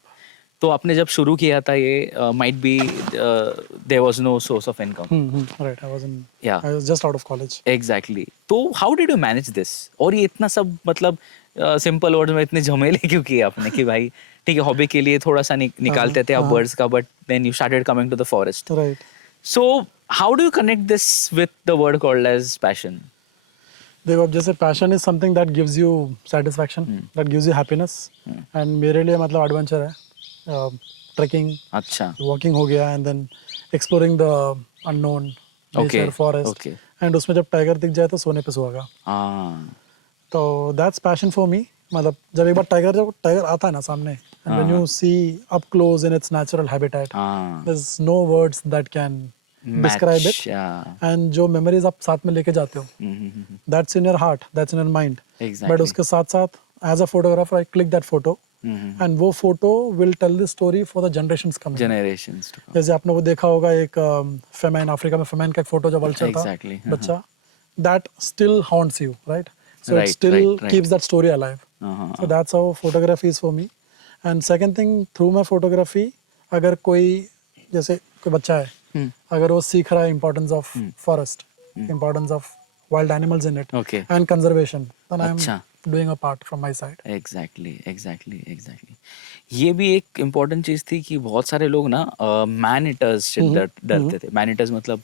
तो आपने जब शुरू किया था ये might be there was no source of income. Right. Yeah. I was just out of college. Exactly, तो how did you manage this? और ये इतना सब मतलब सिंपल वर्ड्स में इतने झमेले क्यों किए आपने कि भाई ठीक है हॉबी के लिए थोड़ा सा निकालते थे आप बर्ड्स का, but then you started coming to the forest. Right. So how do you connect this with the word called as passion? देखो अब जैसे passion is something that gives you satisfaction, that gives you happiness. And मेरे लिए मतलब एडवेंचर है, ट्रैकिंग, अच्छा वॉकिंग हो गया and then exploring the unknown nature, forest. okay. And उसमें जब टाइगर दिख जाए तो सोने पे सुहागा। हाँ तो दैट्स पैशन फॉर मी। मतलब जब एक बार टाइगर आता है ना सामने and when you see up close in its natural habitat, हाँ there is no words that can describe it. And जो मेमोरीज आप साथ में लेके जाते हो, that's in your heart, that's in your mind. But उसके साथ साथ as a photographer I click that photo and वो photo will tell the story for the generations coming. Generations to जैसे आपने वो देखा होगा एक फेमाइन, अफ्रीका में फेमाइन का एक फोटो जब वल्चर था Exactly, बच्चा, that still haunts you, right? So it Right, still right. keeps that story alive. So that's how photography is for me. And second thing, through my photography, अगर कोई जैसे कोई बच्चा है, अगर वो सीख रहा है importance of forest, importance of wild animals in it, Okay. and conservation, then I am अच्छा। doing a part from my side. Exactly ये भी एक इम्पोर्टेंट चीज थी कि बहुत सारे लोग ना मैन ईटर्स से डरते थे। मैन ईटर्स मतलब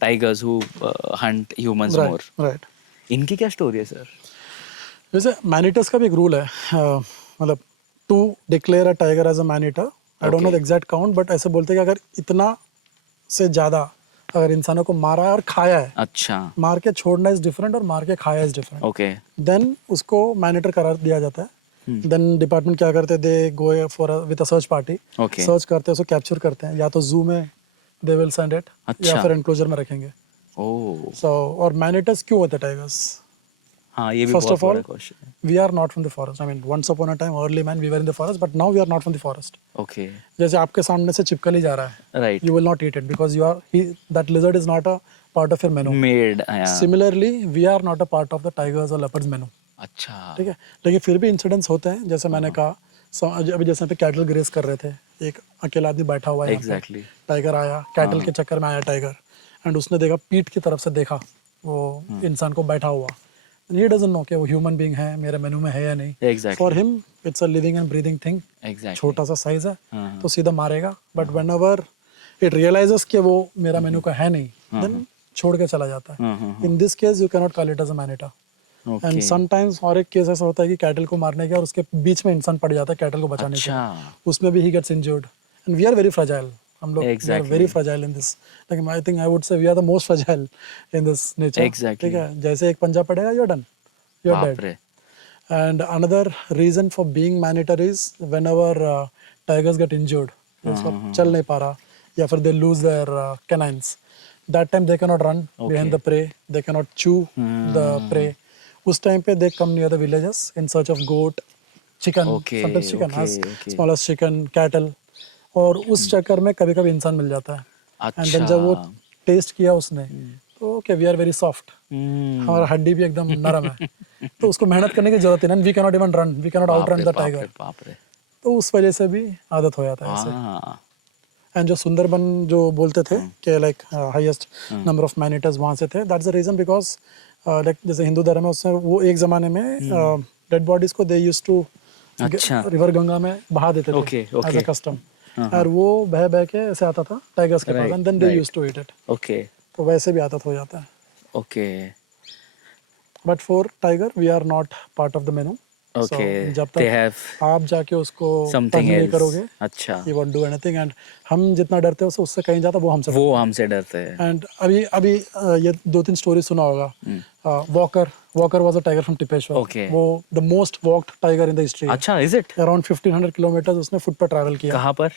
tigers who Hunt humans more. Right. इनकी क्या स्टोरी है सर? वैसे मैनिटर्स का भी एक रूल है, मतलब to declare a tiger as a maneater, I don't know the exact count, but ऐसे बोलते हैं कि अगर इतना से ज्यादा अगर इंसानों को मारा है और खाया है, अच्छा मार के छोड़ना इज डिफरेंट और मार के खाया इज डिफरेंट, ओके देन उसको मैनिटर करार दिया जाता है। देन डिपार्टमेंट क्या करते हैं, they go for with a search party, Okay. Search करते हैं, उसको कैप्चर करते हैं, या तो जू में दे विल सेंड इट अच्छा। या फिर एनक्लोजर में रखेंगे। ओह सो और मैनिटर्स क्यों होते हैं टाइगर्स? हाँ ये भी First बहुत of all, बड़ा क्वेश्चन है। We are not from the forest. I mean, once upon a time, early man, we were in the forest, but now we are not from the forest. Okay जैसे आपके सामने से चिपकली जा रहा है, right you will not eat it because that lizard is not a part of your menu. Made Similarly, we are not a part of the tigers or leopards menu. अच्छा ठीक है, लेकिन फिर भी इंसिडेंट्स होते हैं, जैसे मैंने कहा, अभी जैसे पे कैटल ग्रेस कर रहे थे, एक अकेला आदमी बैठा हुआ है यहाँ पे, एग्जैक्टली टाइगर आया, कैटल के चक्कर में आया टाइगर, एंड उसने देखा पीठ की तरफ से देखा वो इंसान को बैठा हुआ, he doesn't know कि वो ह्यूमन बीइंग है, मेरे मेनू में है या नहीं। Exactly. For him it's a living and breathing thing, exactly छोटा सा साइज है, तो सीधा मारेगा, बट व्हेनेवर इट रियलाइजेस कि वो मेरा मेनू का है नहीं, देन छोड़ के चला जाता है। In this case you can not call it as a maneater. And sometimes और एक केस ऐसा होता है कि कैटल को मारने के और उसके बीच में इंसान पड़ जाता है कैटल को बचाने के, उसमें भी he gets injured, and we are very fragile. हम लोग we are very fragile in this, like I think I would say we are the most fragile in this nature. ठीक है, जैसे एक पंजा पड़ेगा, you are done, you are dead. And another reason for being man-eater is whenever tigers get injured, चल नहीं पा रहा, या फिर they lose their canines, that time they cannot run behind the prey, they cannot chew the prey. उस टाइम पे they come near the villages in search of goat, chicken, sometimes chicken, as small as chicken, cattle, और उस चक्कर में कभी कभी इंसान मिल जाता है। And then जब वो टेस्ट किया उसने, तो okay, we are very soft, हमारा हड्डी भी एकदम नरम है, तो उसको मेहनत करने की जरूरत है, we can not even run, we can not outrun the tiger, बाप रे। तो उस वजह से भी आदत हो जाता है ऐसे। हाँ एंड जो सुंदरबन जो बोलते थे कि like highest number of man eaters वहाँ से थे, that's the reason because like जैसे हिंदू धर्म है उसमें वो एक ज़माने में डेड बॉडीज को दे यूज टू अच्छा। रिवर गंगा में बहा देते थे Okay, as okay. A custom, और वो बह बह के ऐसे आता था टाइगर्स के पास, and then they use to eat it, okay तो वैसे भी आदत हो जाता है। Okay but for tiger we are not part of the menu, okay, जब दे तक हैव आप जाके उसको समथिंग टच नहीं एल्स। करोगे, अच्छा, you won't do anything, and हम जितना डरते हैं उससे कहीं ज़्यादा वो हमसे वो हमसे डरते हैं। एंड अभी ये 2-3 स्टोरी सुना होगा, walker was a tiger from Tipeshwar, Okay. वो the most walked tiger in the history, अच्छा, इज इट? अराउंड 1500 किलोमीटर उसने फुट पर ट्रैवल किया कहाँ पर?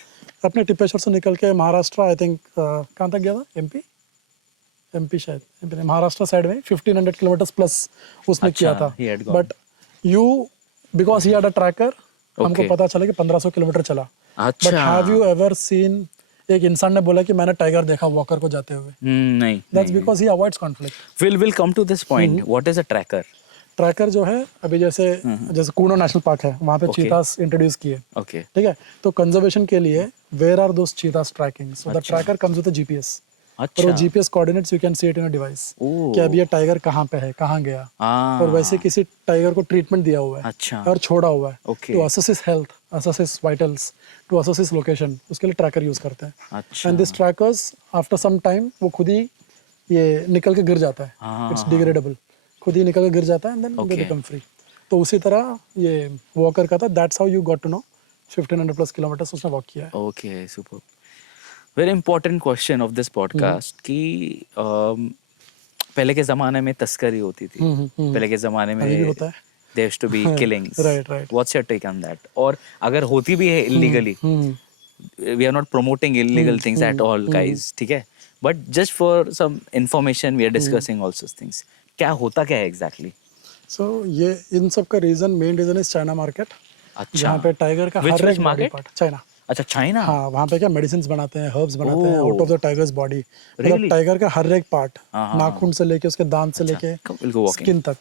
अपने टिपेश्वर से निकल के महाराष्ट्र, आई थिंक कहाँ तक गया था, एमपी शायद, MP नहीं, महाराष्ट्र साइड में 1500 किलोमीटर प्लस उसने अच्छा, किया था, he had gone. But because he had a tracker, हमको Okay. पता चला कि 1500 किलोमीटर चला। बट अच्छा। हैव यू एवर सीन, एक इंसान ने बोला कि मैंने टाइगर देखा वॉकर को जाते हुए, नहीं। That's because he avoids conflict. Will come to this point, what is a tracker? Tracker जो है अभी जैसे कूनो नेशनल पार्क है, वहाँ पे Okay. चीतास इंट्रोड्यूस किए, ओके, ठीक है, तो कंजर्वेशन के लिए where are those cheetahs tracking, so the tracker comes with GPS, और अच्छा। वो GPS coordinates you can see it in a device oh. कि अब ये टाइगर कहाँ पे है, कहाँ गया, हाँ। और वैसे किसी टाइगर को ट्रीटमेंट दिया हुआ है, अच्छा। और छोड़ा हुआ है Okay. To assess his health, assess his vitals, to assess his location, उसके लिए ट्रैकर यूज करते हैं। अच्छा। And this trackers after some time वो खुद ही ये निकल के गिर जाता है, हाँ, इट्स डिग्रेडेबल, खुद ही निकल के गिर जाता है, and then they Okay. Become free. तो उसी तरह ये वॉकर का था, that's how you got to know 1500 plus kilometres उसने वॉक किया है। Okay, super. Very important question of this podcast कि पहले के जमाने में तस्करी होती थी, पहले के जमाने में अभी भी होता है। there used to be killings. Right. What's your take on that? और अगर होती भी है illegally, we are not promoting illegal things at all, guys, ठीक है? But just for some information, we are discussing all those things. क्या होता क्या है exactly? सो ये इन सब का reason, main reason is China market, अच्छा। जहाँ पे टाइगर का Which हर एक market? पार्ट, चाइना, अच्छा, चाइना। हाँ, वहाँ पे क्या मेडिसिन बनाते हैं, हर्ब्स बनाते हैं Oh. Out of the tigers body, मतलब Really? टाइगर का हर एक पार्ट, हाँ। नाखून से लेके उसके दांत से लेके We'll go walking. स्किन तक,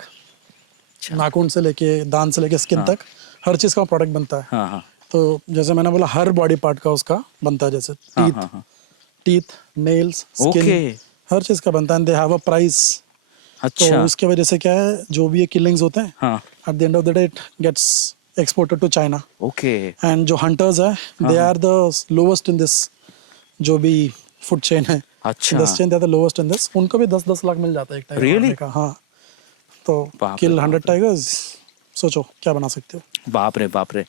नाखून से लेके दांत से लेके स्किन तक हर चीज का प्रोडक्ट बनता है। हाँ हाँ तो जैसे मैंने बोला हर बॉडी पार्ट का उसका बनता है, जैसे टीथ, नेल्स, स्किन, Okay. हर चीज का बनता है, and they have a price. तो अच्छा। उसके वजह से क्या है, जो भी ये किलिंग्स होते हैं, हाँ। At the end of the day it gets exported to China, okay. And जो हंटर्स है they are the lowest in this, जो भी फूड चेन है, अच्छा। 10 chain, they are the lowest in this, उनको भी 10-10 लाख मिल जाता है एक टाइगर Really? मारने का। हाँ, तो बाप किल रे, 100 टाइगर्स, सोचो क्या बना सकते हो। बाप रे बाप रे।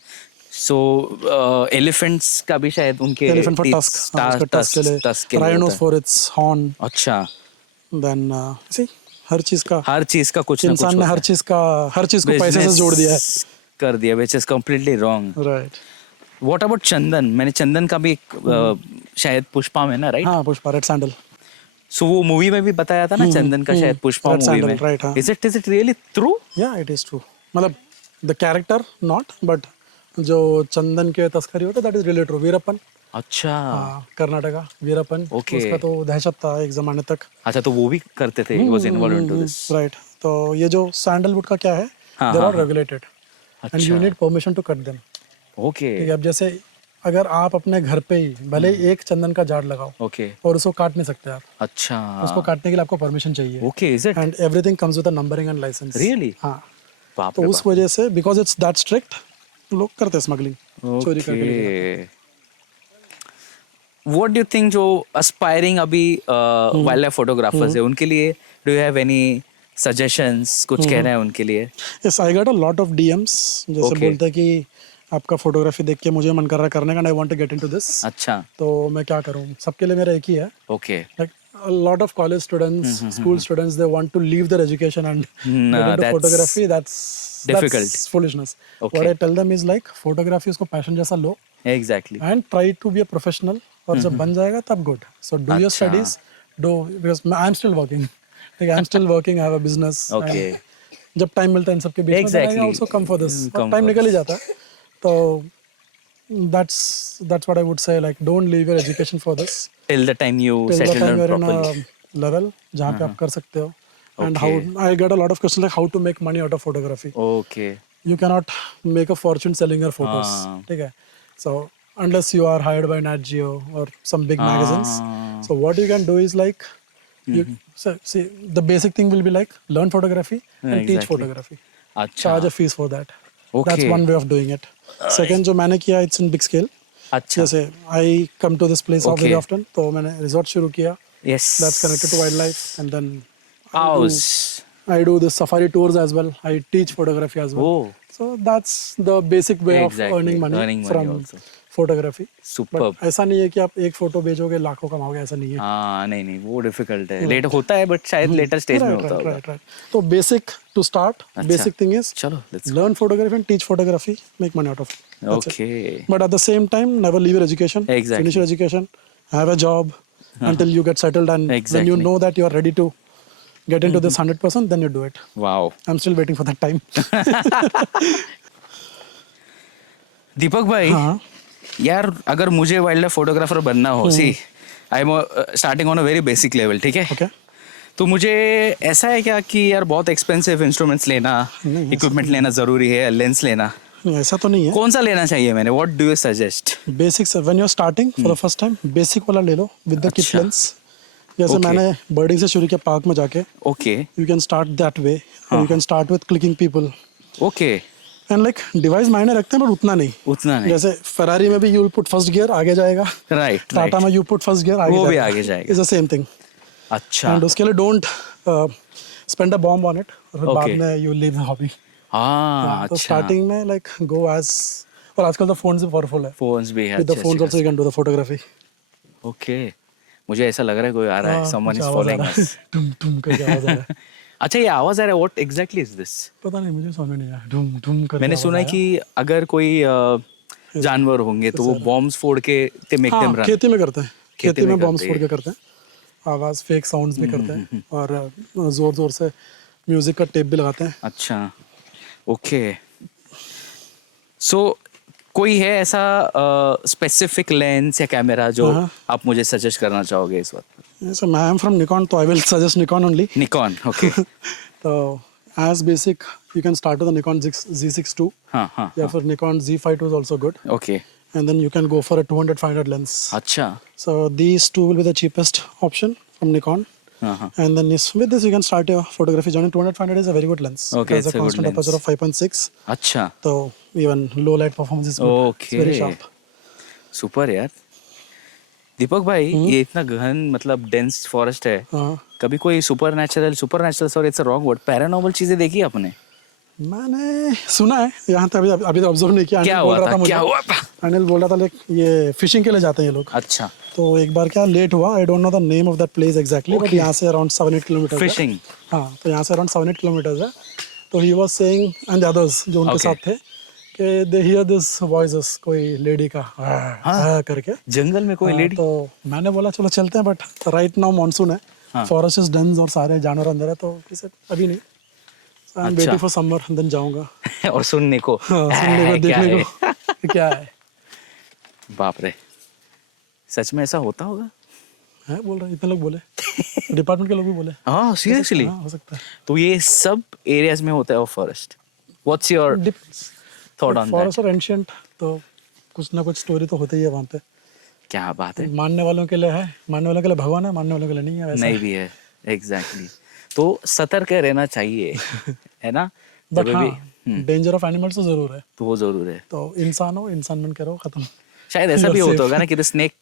सो एलिफेंट्स का भी शायद उनके elephant for teeth- tusk, tusk के लिए राइनोस होता है। फॉर इट्स हॉर्न, अच्छा, देन सी हर चीज का, हर चीज का कुछ ना कुछ इंसान ने हर चीज को पैसे से जोड़ दिया है। कर दिया, which is completely wrong. Right. What about चंदन? मैंने चंदन का भी एक शायद पुष्पा में ना, राइट? हाँ, पुष्पा, रेड सैंडल, सो वो मूवी में भी बताया था ना चंदन का, शायद पुष्पा Red मूवी Sandal, में। right, हाँ। Is it really true? या इट इज ट्रू, मतलब द कैरेक्टर नॉट, बट जो चंदन के तस्करी होता है that is really true. Veerappan, अच्छा। कर्नाटका, वीरप्पन, Okay. उसका तो दहशत था एक जमाने तक। अच्छा, तो वो भी करते थे, he was involved into this. Right. तो ये जो सैंडलवुड का क्या है, हाँ, दे हाँ, आर हाँ। रेगुलेटेड एंड अच्छा। You need permission to cut them. Okay ठीक है, अब जैसे अगर आप अपने घर पे ही भले ही एक चंदन का झाड़ लगाओ ओके। और उसको काट नहीं सकते आप, अच्छा, उसको काटने के लिए आपको परमिशन चाहिए, okay, is it and everything comes with a numbering and licence. Really? हाँ, बाप तो रे उस वजह से बिकॉज इट्स दैट स्ट्रिक्ट, लोग करते हैं स्मगलिंग, चोरी करके ले जाते हैं। व्हाट डू यू थिंक जो एस्पायरिंग अभी वाइल्ड लाइफ फोटोग्राफर्स है उनके लिए, do you have any suggestions, कुछ कहना है उनके लिए? Yes, I got a lot of DMs, जैसे Okay. बोलते हैं कि आपका फोटोग्राफी देख के मुझे मन कर रहा है करने का, and I want to get into this, अच्छा, तो मैं क्या करूं? सबके लिए मेरा एक ही है, okay, like a lot of college students, school students, they want to leave their education and get into that's photography. That's difficult. That's foolishness. Okay. What I tell them is like photography उसको passion जैसा लो exactly, and try to be a professional, और जब बन जाएगा तब good. So do your अच्छा। studies, do, because I'm still working. Like I'm still working, I have a business. Okay. and जब टाइम मिलता है इन सब के बीच में, then I Exactly. also come for this. Come time for निकल ही जाता है, तो that's what I would say, like don't leave your education for this. Till the time you Till the settle time down you're in properly. a level जहाँ पे आप कर सकते हो, and how I get a lot of questions like how to make money out of photography. Okay. You cannot make a fortune selling your photos. ठीक है? So unless you are hired by Nat Geo or some big magazines, so what you can do is like you see the basic thing will be like learn photography and teach Exactly. photography. अच्छा. Charge a fees for that. Okay. That's one way of doing it. Second जो मैंने किया it's in big scale. अच्छा. जैसे I come to this place Okay. very often, तो मैंने resort शुरू किया. Yes. That's connected to wildlife, and then House. I do the safari tours as well. I teach photography as well. Oh. So that's the basic way Exactly. of earning money from also. photography. Superb. But ऐसा नहीं है कि आप एक फोटो बेचोगे लाखों कमाओगे, ऐसा नहीं है. हाँ नहीं वो डिफिकल्ट है. लेट होता है बट शायद लेटर स्टेज में होता होगा. right. तो basic to start, अच्छा. basic thing is चलो let's learn photography and teach photography, make money out of it. That's it. Okay. But at the same time, never leave your education. Exactly. Finish your education, have a job until you get settled, and when Exactly. you know that you are ready to get into this 100%, then you do it. Wow. I'm still waiting for that time. दीपक भाई हाँ. यार अगर मुझे वाइल्ड लाइफ फोटोग्राफर बनना हो, see I am starting on a very basic level, ठीक है. Okay. तो मुझे ऐसा है क्या कि यार बहुत एक्सपेंसिव इंस्ट्रूमेंट्स लेना, इक्विपमेंट लेना ज़रूरी है, लेंस लेना, नहीं, ऐसा तो नहीं है. कौन सा लेना चाहिए मैंने? What do you suggest? Basics when you are starting for the first time basic वाला ले लो विद द किट अच्छा. लेंस. जैसे Okay. मैंने बर्डिंग से शुरू किया पार्क में जाके. Okay you can start that way. You can start with clicking people okay. And like device मायने रखते हैं बट उतना नहीं. उतना नहीं. जैसे फरारी में भी you will put first gear आगे जाएगा. राइट टाटा में यू पुट फर्स्ट गियर आगे वो भी जाएगा. आगे जाएगा. Is the same thing. अच्छा. एंड उसके लिए don't spend a bomb on it. बाद Okay. में यू लीव द हॉबी. हाँ तो अच्छा. स्टार्टिंग में लाइक गो एज. और आजकल तो फोन्स भी पावरफुल है. फोन्स भी है. With the phones also you can do the photography. Okay. मुझे ऐसा लग रहा है कोई आ रहा है. समवन इज कुछ आवाज आ फॉलोइंग रहा है. अस. टुम टुम करके आवाज आ रहा है. अच्छा ये आवाज आ रहा है. What exactly is this? पता नहीं, मुझे समझ में नहीं आया. ढूम ढूम करके मैंने आवाज सुना है आया. कि अगर कोई जानवर होंगे तो वो बॉम्ब्स फोड़ के ते मेक देम हाँ, रन. खेती में करते हैं. खेती में बॉम्ब्स करते फोड़ के करते हैं. आवाज फेक साउंड्स भी करते हैं और जोर जोर से म्यूजिक का टेप भी लगाते हैं. अच्छा. ओके. सो कोई है ऐसा स्पेसिफिक लेंस या कैमरा जो हाँ. आप मुझे सजेस्ट करना चाहोगे इस वक्त? Yes, I am from Nikon, तो I will suggest Nikon only. Nikon. Okay. तो as basic, you can start with the Nikon Z6 II. हाँ हाँ. या फिर Nikon Z5 II is also good. Okay. And then you can go for a 200-500 lens. अच्छा. So these two will be the cheapest option from Nikon. हाँ हाँ. And then with this you can start your photography journey. 200-500 is a very good lens. Okay, It has it's a a good constant lens. aperture of 5.6. अच्छा. So even low light performance is good. It's very Okay. sharp. Super यार. दीपक भाई ये इतना गहन मतलब डेंस फॉरेस्ट है. हाँ. कभी कोई super natural sorry it's a wrong word, paranormal चीजें देखी आपने? मैंने सुना है. यहाँ तक अभी तो ऑब्जर्व नहीं किया. क्या अनिल बोल हुआ रहा था? मुझे. क्या हुआ था? अनिल बोल रहा था लाइक ये फिशिंग के लिए जाते हैं ये लोग. अच्छा. तो एक बार क्या लेट हुआ. आई don't know the name of that place exactly, but यहाँ से अराउंड 7-8 किलोमीटर. फिशिंग. हाँ, तो यहाँ से अराउंड 7-8 किलोमीटर है. तो he was saying and others जो उनके Okay. साथ थे कि दे हियर दिस वॉइसेस कोई लेडी का करके. जंगल में कोई हाँ, लेडी? तो मैंने बोला चलो चलते हैं, बट राइट नाउ मानसून है. फॉरेस्ट इज डन और सारे जानवर अंदर है, तो किसे अभी नहीं. I am waiting for summer, then जाऊंगा. और सुनने को. हाँ, सुनने को, क्या देखने है? को क्या है. बाप रे. सच में ऐसा होता होगा? है बोल रहे इतने लोग बोले. डिपार्टमेंट के लोग भी बोले. हाँ सीरियसली. हाँ, हो सकता है. तो ये सब एरियाज में होता है of forest. What's your thought on that? Forest और एंशिएंट, तो कुछ ना कुछ स्टोरी तो होती ही है वहाँ पे. क्या बात है. मानने वालों के लिए है, मानने वालों के लिए भगवान है, मानने वालों के लिए नहीं है. वैसा नहीं भी है. एग्जैक्टली. तो सतर्क रहना चाहिए है ना. बट जब हाँ, भी डेंजर ऑफ एनिमल्स तो जरूर है. तो वो जरूर है. तो इंसान हो, इंसान बन के रहो, खत्म. शायद ऐसा You're भी होता safe. होगा ना कि the snake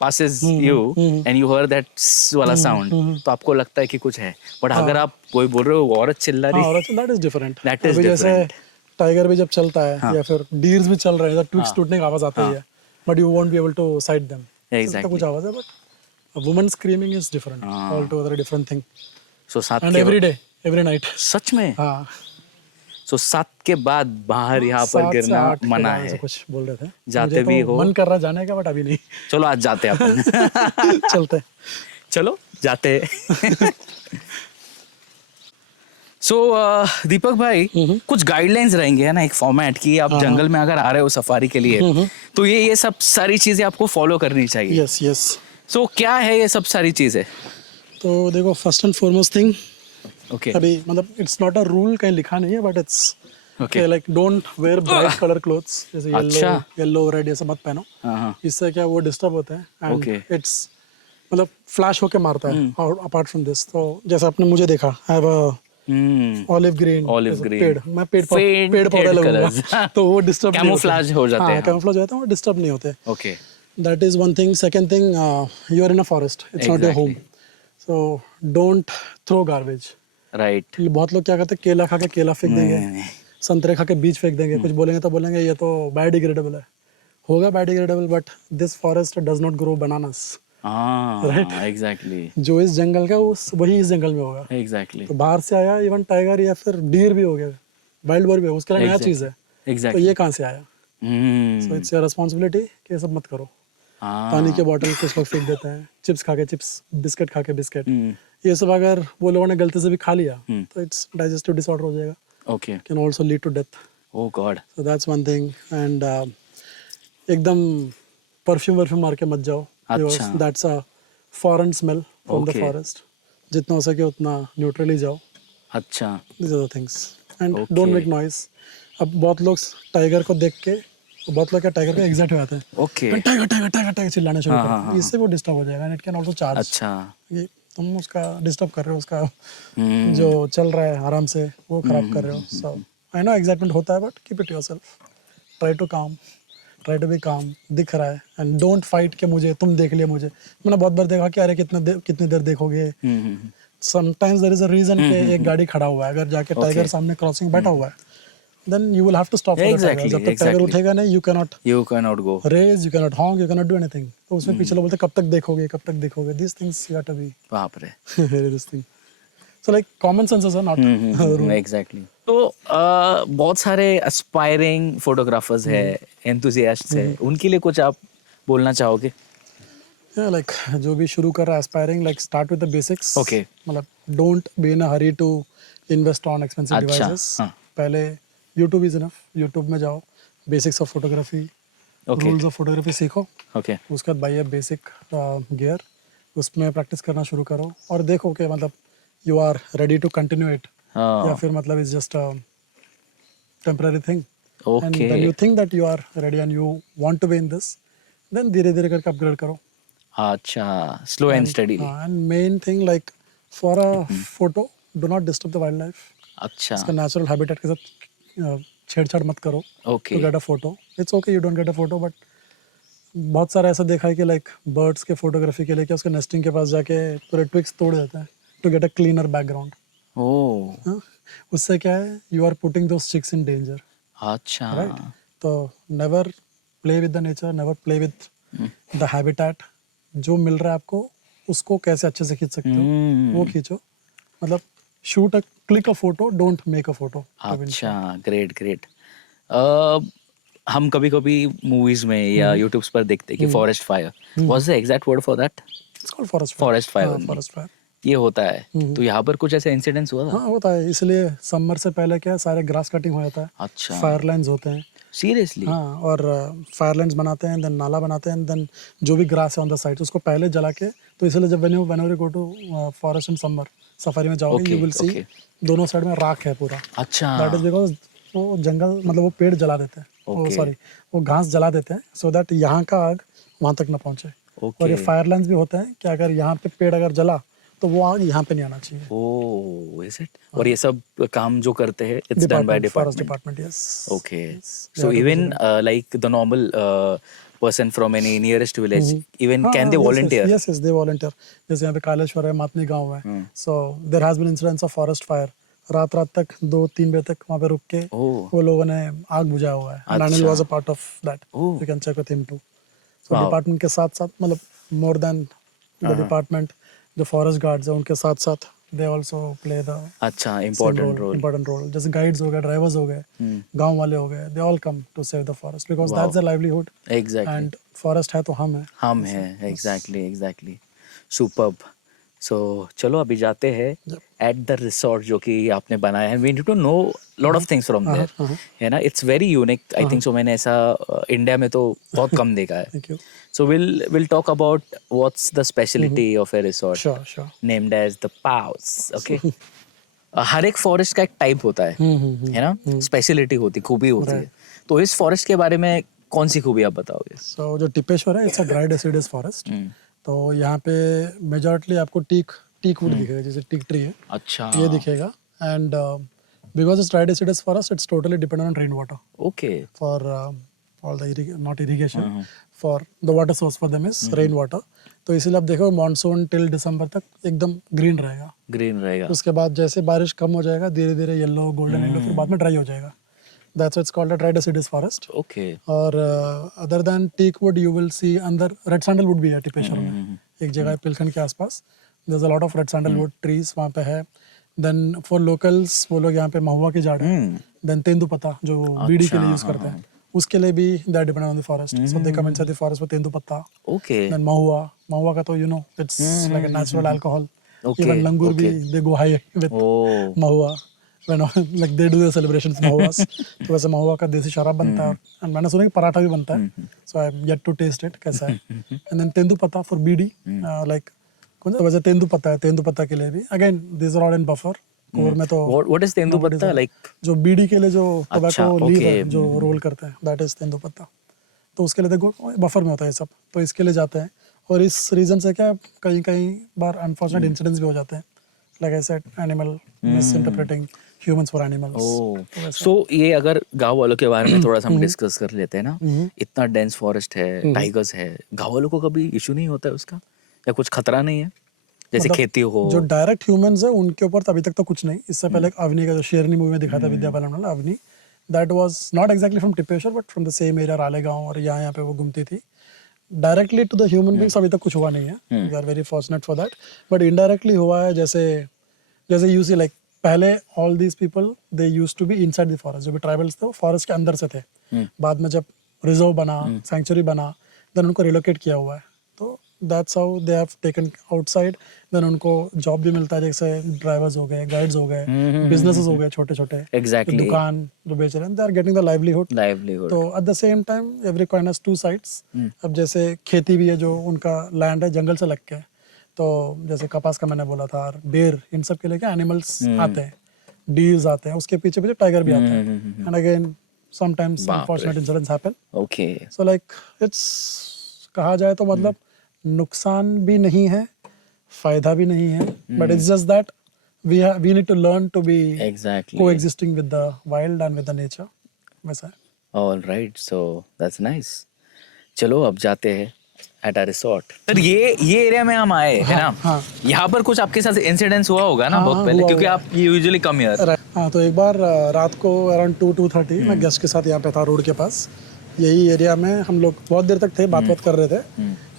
passes you and you her that वाला साउंड, तो आपको लगता है कि कुछ है. बट अगर आप कोई बोल रहे हो औरत चिल्ला हाँ, रही, और that is different. That is अभी जैसे different. टाइगर भी जब चलता है या फिर डीर्स भी चल रहे हैं, तो ट्विक्स टूटने की आवाज आती है, but you won't be able to sight them. Exactly. कुछ आवाज है, but woman screaming is different. All together different thing. So सात एंड के एवरी डे, एवरी नाइट. सच में. हाँ, सो 7 के बाद बाहर यहाँ पर 7 से गिरना 8 के मना बाद ऐसा है. कुछ बोल रहे थे. जाते मुझे भी तो हो. मन कर रहा जाने का, बट अभी नहीं. चलो आज जाते हैं अपन. चलते. चलो जाते. सो दीपक भाई कुछ गाइडलाइंस रहेंगे है ना, एक फॉर्मेट की आप जंगल में अगर आ रहे हो सफारी के लिए, तो ये सब सारी चीजें आपको फॉलो करनी चाहिए. Yes yes. सो क्या है ये सब सारी चीजें? तो देखो, first and foremost thing Okay. अभी मतलब इट्स नॉट अ रूल, कहीं लिखा नहीं है, but it's Okay. Like don't wear bright colour clothes, जैसे अच्छा। येलो रेड ये सब मत पहनो, हाँ। इससे क्या वो डिस्टर्ब होते हैं एंड Okay. इट्स मतलब फ्लैश होके मारता है। और अपार्ट फ्रॉम दिस, तो जैसे आपने मुझे देखा, I have a olive green, Olive green. पेड़, मैं पेड़ Fainted पौधे लगूंगा colours. तो वो डिस्टर्ब नहीं होते। Camouflage हो जाते हैं, हाँ, हाँ। कैमोफ्लेज हो जाते हैं, वो डिस्टर्ब नहीं होते। Okay. That is one thing. Second thing, you are in a forest. It's not your home. Exactly. So don't throw garbage. Right. बहुत लोग क्या करते हैं, केला खा के केला फेंक देंगे, संतरे खा के बीज फेंक देंगे, कुछ बोलेंगे तो बोलेंगे ये तो बायोडिग्रेडेबल है। होगा biodegradable, but this forest does not grow bananas. Right. Exactly. जो इस जंगल का वही इस जंगल में होगा। Exactly. तो बाहर से आया, इवन टाइगर या फिर डीर भी हो गया, वाइल्ड बोर भी हो, उसके लिए नया चीज़ है। तो Exactly. ये कहाँ से आया? सो इट्स योर रिस्पॉन्सिबिलिटी कि ये सब मत करो। पानी के बॉटल कुछ लोग फेंक देते हैं, चिप्स खा के चिप्स, बिस्किट खा के बिस्किट, ये सब अगर वो लोगों ने गलती से भी खा लिया तो इट्स डाइजेस्टिव डिसऑर्डर हो जाएगा, Okay. Can also lead to death. Oh God. So that's one thing. And एकदम परफ्यूम मार के मत जाओ, अच्छा। That's a foreign smell from the Okay. Forest. जितना हो सके उतना न्यूट्रली जाओ। अच्छा। These are the things. And Okay. don't make noise. अब बहुत लोग टाइगर को देख के, बहुत लोग क्या टाइगर पे एग्जैक्ट हो जाते हैं, Okay. Tiger tiger tiger tiger चिल्लाना शुरू करते हैं, इससे वो डिस्टर्ब हो जाएगा। It can also charge. अच्छा। ये तुम उसका डिस्टर्ब कर रहे हो, उसका जो चल रहा है आराम से वो खराब कर रहे हो। सो आई नो एक्साइटमेंट होता है, but keep it yourself, try to be calm. दिख रहा है एंड डोंट फाइट कि मुझे तुम देख लिया मुझे। मैंने बहुत बार देखा कि अरे कितनी देर देखोगे। Sometimes there is a reason कि एक गाड़ी खड़ा हुआ है, अगर जाके टाइगर सामने क्रॉसिंग बैठा हुआ है, then you will have to stop for the tiger. जब तक टाइगर उठेगा नहीं, you cannot go. Race, you cannot honk, you cannot do anything. तो उसमें पीछे लोग बोलते हैं कब तक देखोगे। This things you have to be बाप रे. This thing. So like common sense are not exactly. तो बहुत सारे एस्पायरिंग फोटोग्राफर्स है, एंथुसियास्ट्स है, उनके लिए कुछ आप बोलना चाहोगे? लाइक जो भी शुरू कर रहा है aspiring, like start with the basics. Okay. मतलब don't be in a hurry to invest on expensive अच्छा, डिवाइसेस। हाँ. पहले यूट्यूब इज इनफ, यूट्यूब में जाओ, basics of photography, Okay. Rules of photography सीखो। ओके. उसके बाद बाई अ बेसिक गियर, उसमें प्रैक्टिस करना शुरू करो और देखो कि मतलब you are ready to continue it, या फिर मतलब it's just a temporary thing. And when you think that you are ready and you want to be in this, then धीरे धीरे करके अपग्रेड करो। अच्छा, slow and steadily. And main thing, like for a photo, do not disturb the wildlife. अच्छा. इसका नेचुरल हैबिटेट के साथ छेड़छाड़ मत करो okay. To get a photo. It's okay you don't get a photo, but बहुत सारा ऐसा देखा है कि लाइक बर्ड्स के फोटोग्राफी के लिए क्या उसके नेस्टिंग के पास जाके पूरे ट्विक्स तोड़ देते हैं to get a cleaner background. Oh. उससे क्या है, you are putting those chicks in danger, अच्छा. राइट? तो never play with the nature, never play with the habitat. जो मिल रहा है आपको, उसको कैसे अच्छे से खींच सकते हो वो खींचो। मतलब shoot a click a photo, don't make a photo. अच्छा, ग्रेट ग्रेट. हम कभी कभी मूवीज में या यूट्यूब्स पर देखते हैं कि forest fire, what's the exact word for that? It's called forest forest fire. Forest fire. ये होता है. तो यहाँ पर कुछ ऐसे इंसिडेंट्स हुआ था? हाँ होता है, इसलिए समर से पहले क्या है, सारे ग्रास कटिंग हो जाता है, अच्छा. फायर लाइन्स होते हैं। सीरियसली? हाँ, और फायर लाइन्स बनाते हैं, देन नाला बनाते हैं, देन जो भी ग्रास है ऑन द साइड उसको पहले जला के। तो इसलिए जब whenever you go to forest in summer, safari में जाओगे, यू विल सी दोनों साइड में राख है पूरा। अच्छा. दैट इज बिकॉज वो जंगल, मतलब वो पेड़ जला देते हैं, वो सॉरी वो घास जला देते हैं, सो दैट यहाँ का आग वहाँ तक ना पहुँचे। और ये फायर लाइन्स भी होते हैं कि अगर यहाँ पे पेड़ अगर जला तो वो आग यहाँ पे नहीं आना चाहिए। ओह, इज इट? और ये सब काम जो करते हैं, it's done by forest department. Department, yes. Okay. So even like the normal person from any nearest village, even can they volunteer? Yes, they volunteer. जैसे यहाँ पे कालेश्वर है, मातनी गांव है, so there has been incidents of forest fire. रात तक 2-3 बजे तक वहाँ पे रुक के वो लोगों ने आग बुझाया हुआ है। And Anil was a part of that. You can check with him too. So department के साथ साथ, मतलब more than the department, जो फॉरेस्ट गार्ड्स है उनके साथ साथ they also play the अच्छा, important role. जैसे गाइड्स हो गए, ड्राइवर्स हो गए, गांव वाले हो गए, they all come to save the forest because that's their livelihood. Exactly. And forest है तो हम है. Exactly. Superb. So चलो अभी जाते हैं at the resort जो कि आपने बनाया है. We need to know lot of things from there. है ना? It's very unique. I think so. मैंने ऐसा इंडिया में तो बहुत कम देखा है. Thank you. So we'll talk about what's the specialty of a resort Sure. named as the Pals. Okay. हर एक फॉरेस्ट का एक टाइप होता है है ना, स्पेशलिटी होती, खूबी होती है। तो इस फॉरेस्ट के बारे में कौन सी खूबी आप बताओगे? सो जो टिपेश्वर है, it's a dry deciduous forest. तो यहाँ पे मेजॉरिटली आपको टीक वुड दिखेगा, जैसे टीक ट्री है, अच्छा, ये दिखेगा। And because it's dry deciduous forest, it's totally dependent on rain water okay, for all the not irrigation, for the water source for them is rain water. तो इसीलिए आप देखो मानसून टिल दिसंबर तक एकदम ग्रीन रहेगा। ग्रीन रहेगा। उसके बाद जैसे बारिश कम हो जाएगा, धीरे धीरे येलो, गोल्डन येलो, फिर बाद में ड्राई हो जाएगा। That's why it's called a dry deciduous forest. Okay, और other than teak wood you will see अंदर रेड सैंडलवुड भी है टिपेश्वर में, एक जगह है पिलखन के आसपास, there is a lot of red sandalwood trees वहाँ पे है। देन फॉर लोकल्स वो लोग यहाँ पे महुआ की झाड़ है। देन तेंदुपत्ता जो बीड़ी के लिए यूज करते हैं, उसके लिए भी that depend on the forest, so they come inside the forest with tendupatta. Okay, then mahua का तो you know it's like a natural alcohol. Okay, even langur भी they go high with oh, mahua when like they do their celebrations mahuas. तो वैसे महुआ का देसी शराब बनता है, और मैंने सुना कि पराठा भी बनता है, so I am yet to taste it कैसा है। and then तेंदुपत्ता for bidi, like कौन सा वैसे तेंदुपत्ता है, तेंदुपत्ता के लिए भी again these are all in buffer। Core में तो what is तेंदुपत्ता like? जो बीड़ी के लिए जो अच्छा, टोबैको लीफ है, okay, जो रोल करते हैं, दैट इज तेंदुपत्ता। तो उसके लिए देखो बफर में होता है ये सब, तो इसके लिए जाते हैं। और इस रीजन से क्या कई बार अनफॉर्चुनेट इंसिडेंट्स भी हो जाते हैं, like I said animal misinterpreting humans for animals. Oh, so ये अगर गांव वालों के बारे में थोड़ा सा हम डिस्कस कर लेते हैं ना, इतना डेंस फॉरेस्ट है, टाइगर्स है, गांव वालों को कभी इशू नहीं होता है उसका, या कुछ खतरा नहीं है जैसे मतलब खेती हो? जो डायरेक्ट ह्यूमंस है उनके ऊपर तो अभी तक तो कुछ नहीं। इससे पहले एक अवनी का जो शेरनी मूवी में दिखाया था विद्या बालन वाला Avni, that was not exactly from Tipeshwar but from the same area Ralegaon, और यहाँ पे वो घूमती थी। Directly to the human beings अभी तक कुछ हुआ नहीं है, we are very fortunate for that. But indirectly हुआ है, जैसे यू सी लाइक पहले all these people they used to be inside the forest, जो भी ट्राइबल्स थे वो फॉरेस्ट के अंदर से थे। बाद में जब रिजर्व बना, सैंक्चुरी बना, देन उनको रिलोकेट किया हुआ है। तो that's how they have taken outside. Then उनको जॉब भी मिलता है, जैसे ड्राइवर्स हो गए, गाइड्स हो गए, बिजनेसेस हो गए छोटे छोटे, एग्जैक्टली, दुकान जो बेच रहे हैं, they are getting the livelihood. तो at the same time every coin has two sides. अब जैसे खेती भी है, जो उनका लैंड है जंगल से लग के, तो जैसे कपास का मैंने बोला था, बेर, इन सब के लिए क्या एनिमल्स आते हैं, डीर्स आते हैं, उसके पीछे पीछे टाइगर भी आते हैं। And again sometimes unfortunate incidents happen. Okay, so like it's, कहा जाए तो मतलब नुकसान भी नहीं है, फायदा भी नहीं है, but it's just that we need to learn to be exactly coexisting with the wild and with the nature, वैसा है। All right, so that's nice. चलो अब जाते हैं एट अ रिसोर्ट। सर ये एरिया में हम आए है ना, हाँ। यहाँ पर कुछ आपके साथ इंसिडेंट्स हुआ होगा ना? हाँ, बहुत पहले, हुआ क्योंकि होगा। आप यूजुअली कम हियर। हाँ, तो एक बार रात को अराउंड 2:30 मैं गेस्ट के साथ यहाँ पे था, रोड के पास, यही एरिया में हम लोग बहुत देर तक थे, बात कर रहे थे।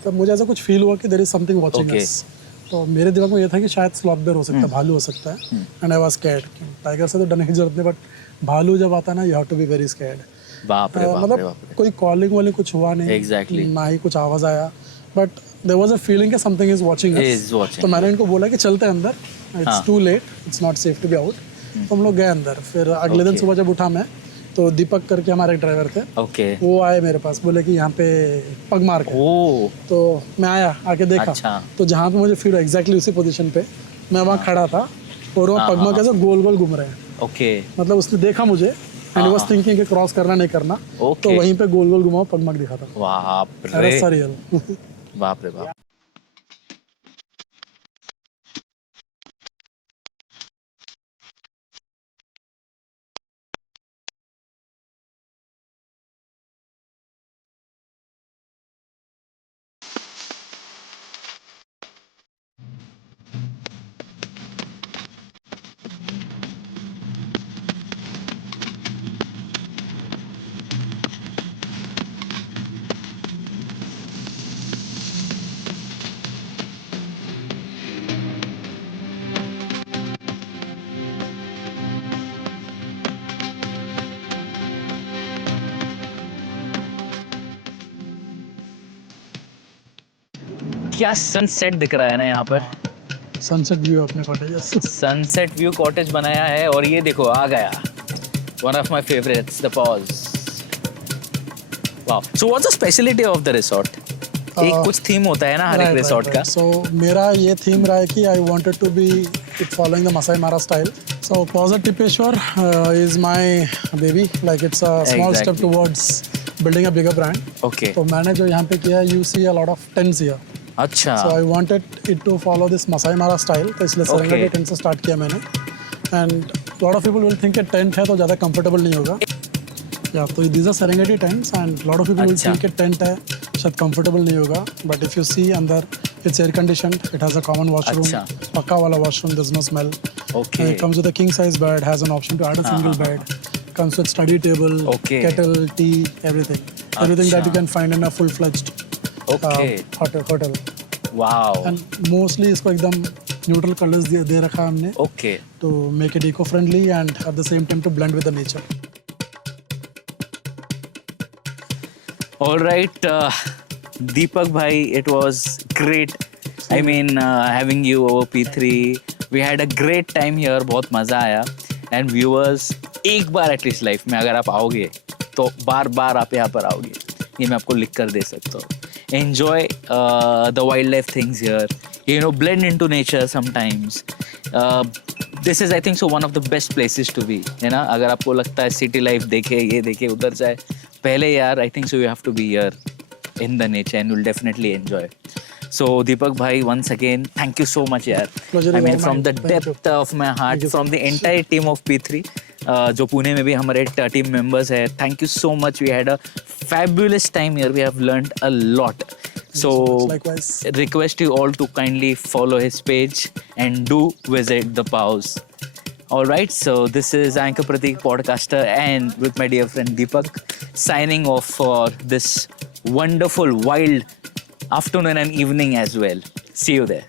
तब मुझे ऐसा कुछ फील हुआ कि there is something watching us. तो मेरे दिमाग में ये था कि शायद स्लॉथ बेयर हो सकता है, भालू हो सकता है। And I was scared. Tiger से तो डरने की जरूरत नहीं, बट भालू जब आता है ना, you have to be very scared. बाप रे बाप रे मतलब बाप रे। कोई कॉलिंग वाली कुछ हुआ नहीं, Exactly. ना ही कुछ आवाज आया, but there was a feeling कि समथिंग इज वाचिंग अस। तो मैंने इनको बोला कि चलते हैं अंदर, it's too late, it's not safe to be out. तो हम लोग गए अंदर। फिर अगले दिन सुबह जब उठा मैं, तो दीपक करके हमारे ड्राइवर थे, ओके, वो आए मेरे पास, बोले कि यहाँ पे पग मार के। ओ, तो मैं आया, आके देखा। अच्छा। तो जहाँ पे मुझे फील एग्जैक्टली उसी पोजीशन पे मैं वहाँ खड़ा था, और वो पग मार कैसे गोल गोल घूम रहे हैं। ओके, मतलब उसने देखा मुझे, एंड वाज थिंकिंग कि क्रॉस करना नहीं करना, Okay. तो वहीं पे गोल गोल घुमाओ, पग मार दिखा था। बाप अरे रे सरियल। बाप रे बाप। क्या सनसेट दिख रहा है ना यहाँ पर, सनसेट व्यू अपने कॉटेज। सनसेट व्यू कॉटेज बनाया है। और ये देखो आ गया one of my favourites, the pause. Wow, so what's the speciality of the resort? एक कुछ थीम होता है ना हर एक रिसोर्ट का। सो मेरा ये थीम रहा है कि I wanted to be it following the Masai Mara style. So Pausa Tipeshwar is my baby. Like it's a small step Exactly. towards building a bigger brand. Okay. तो मैंने जो यहाँ पे किया, you see a lot of tents here. अच्छा. So I wanted it to follow this Masai Mara style. तो इसलिए Okay. Serengeti tent से start किया मैंने. And a lot of people will think that tent है तो ज़्यादा comfortable नहीं होगा. Yeah, so these are Serengeti tents and a lot of people will अच्छा. think that tent है शायद comfortable नहीं होगा. But if you see अंदर, it's air conditioned. It has a common washroom. अच्छा. पक्का वाला washroom. There's no smell. Okay. It comes with a king size bed. Has an option to add a single bed. Comes with study table, Okay. kettle, tea, everything. Everything that you अच्छा. can find in a full-fledged Okay. hotel. Wow. And mostly इसको एकदम neutral colors दे रखा है हमने Okay. to make it eco-friendly and at the same time to blend with the nature. All right, Deepak bhai, it was great. I mean, having you over P3. We had a great time here. बहुत मज़ा आया. And viewers, एक बार at least life में अगर आप आओगे तो बार बार आप यहाँ पर आओगे. ये मैं आपको लिख कर दे सकता हूँ. Enjoy the wildlife things here. You know, blend into nature sometimes. This is I think so one of the best places to be. है ना? अगर आपको लगता है city life देखे, ये देखे, उधर जाए, पहले यार I think so you have to be here in the nature and you'll definitely enjoy. So Deepak bhai, once again, thank you so much yaar. Pleasure I is mean all from mine. the Thank depth of my heart, Thank you so from the much. entire team of P3, जो पुणे में भी हमारे team members है. Thank you so much. We had a fabulous time here. We have learned a lot. So Likewise. request you all to kindly follow his page and do visit the Paus. All right, so this is Anchor Pratik, podcaster, and with my dear friend Deepak, signing off for this wonderful, wild afternoon and evening as well. See you there.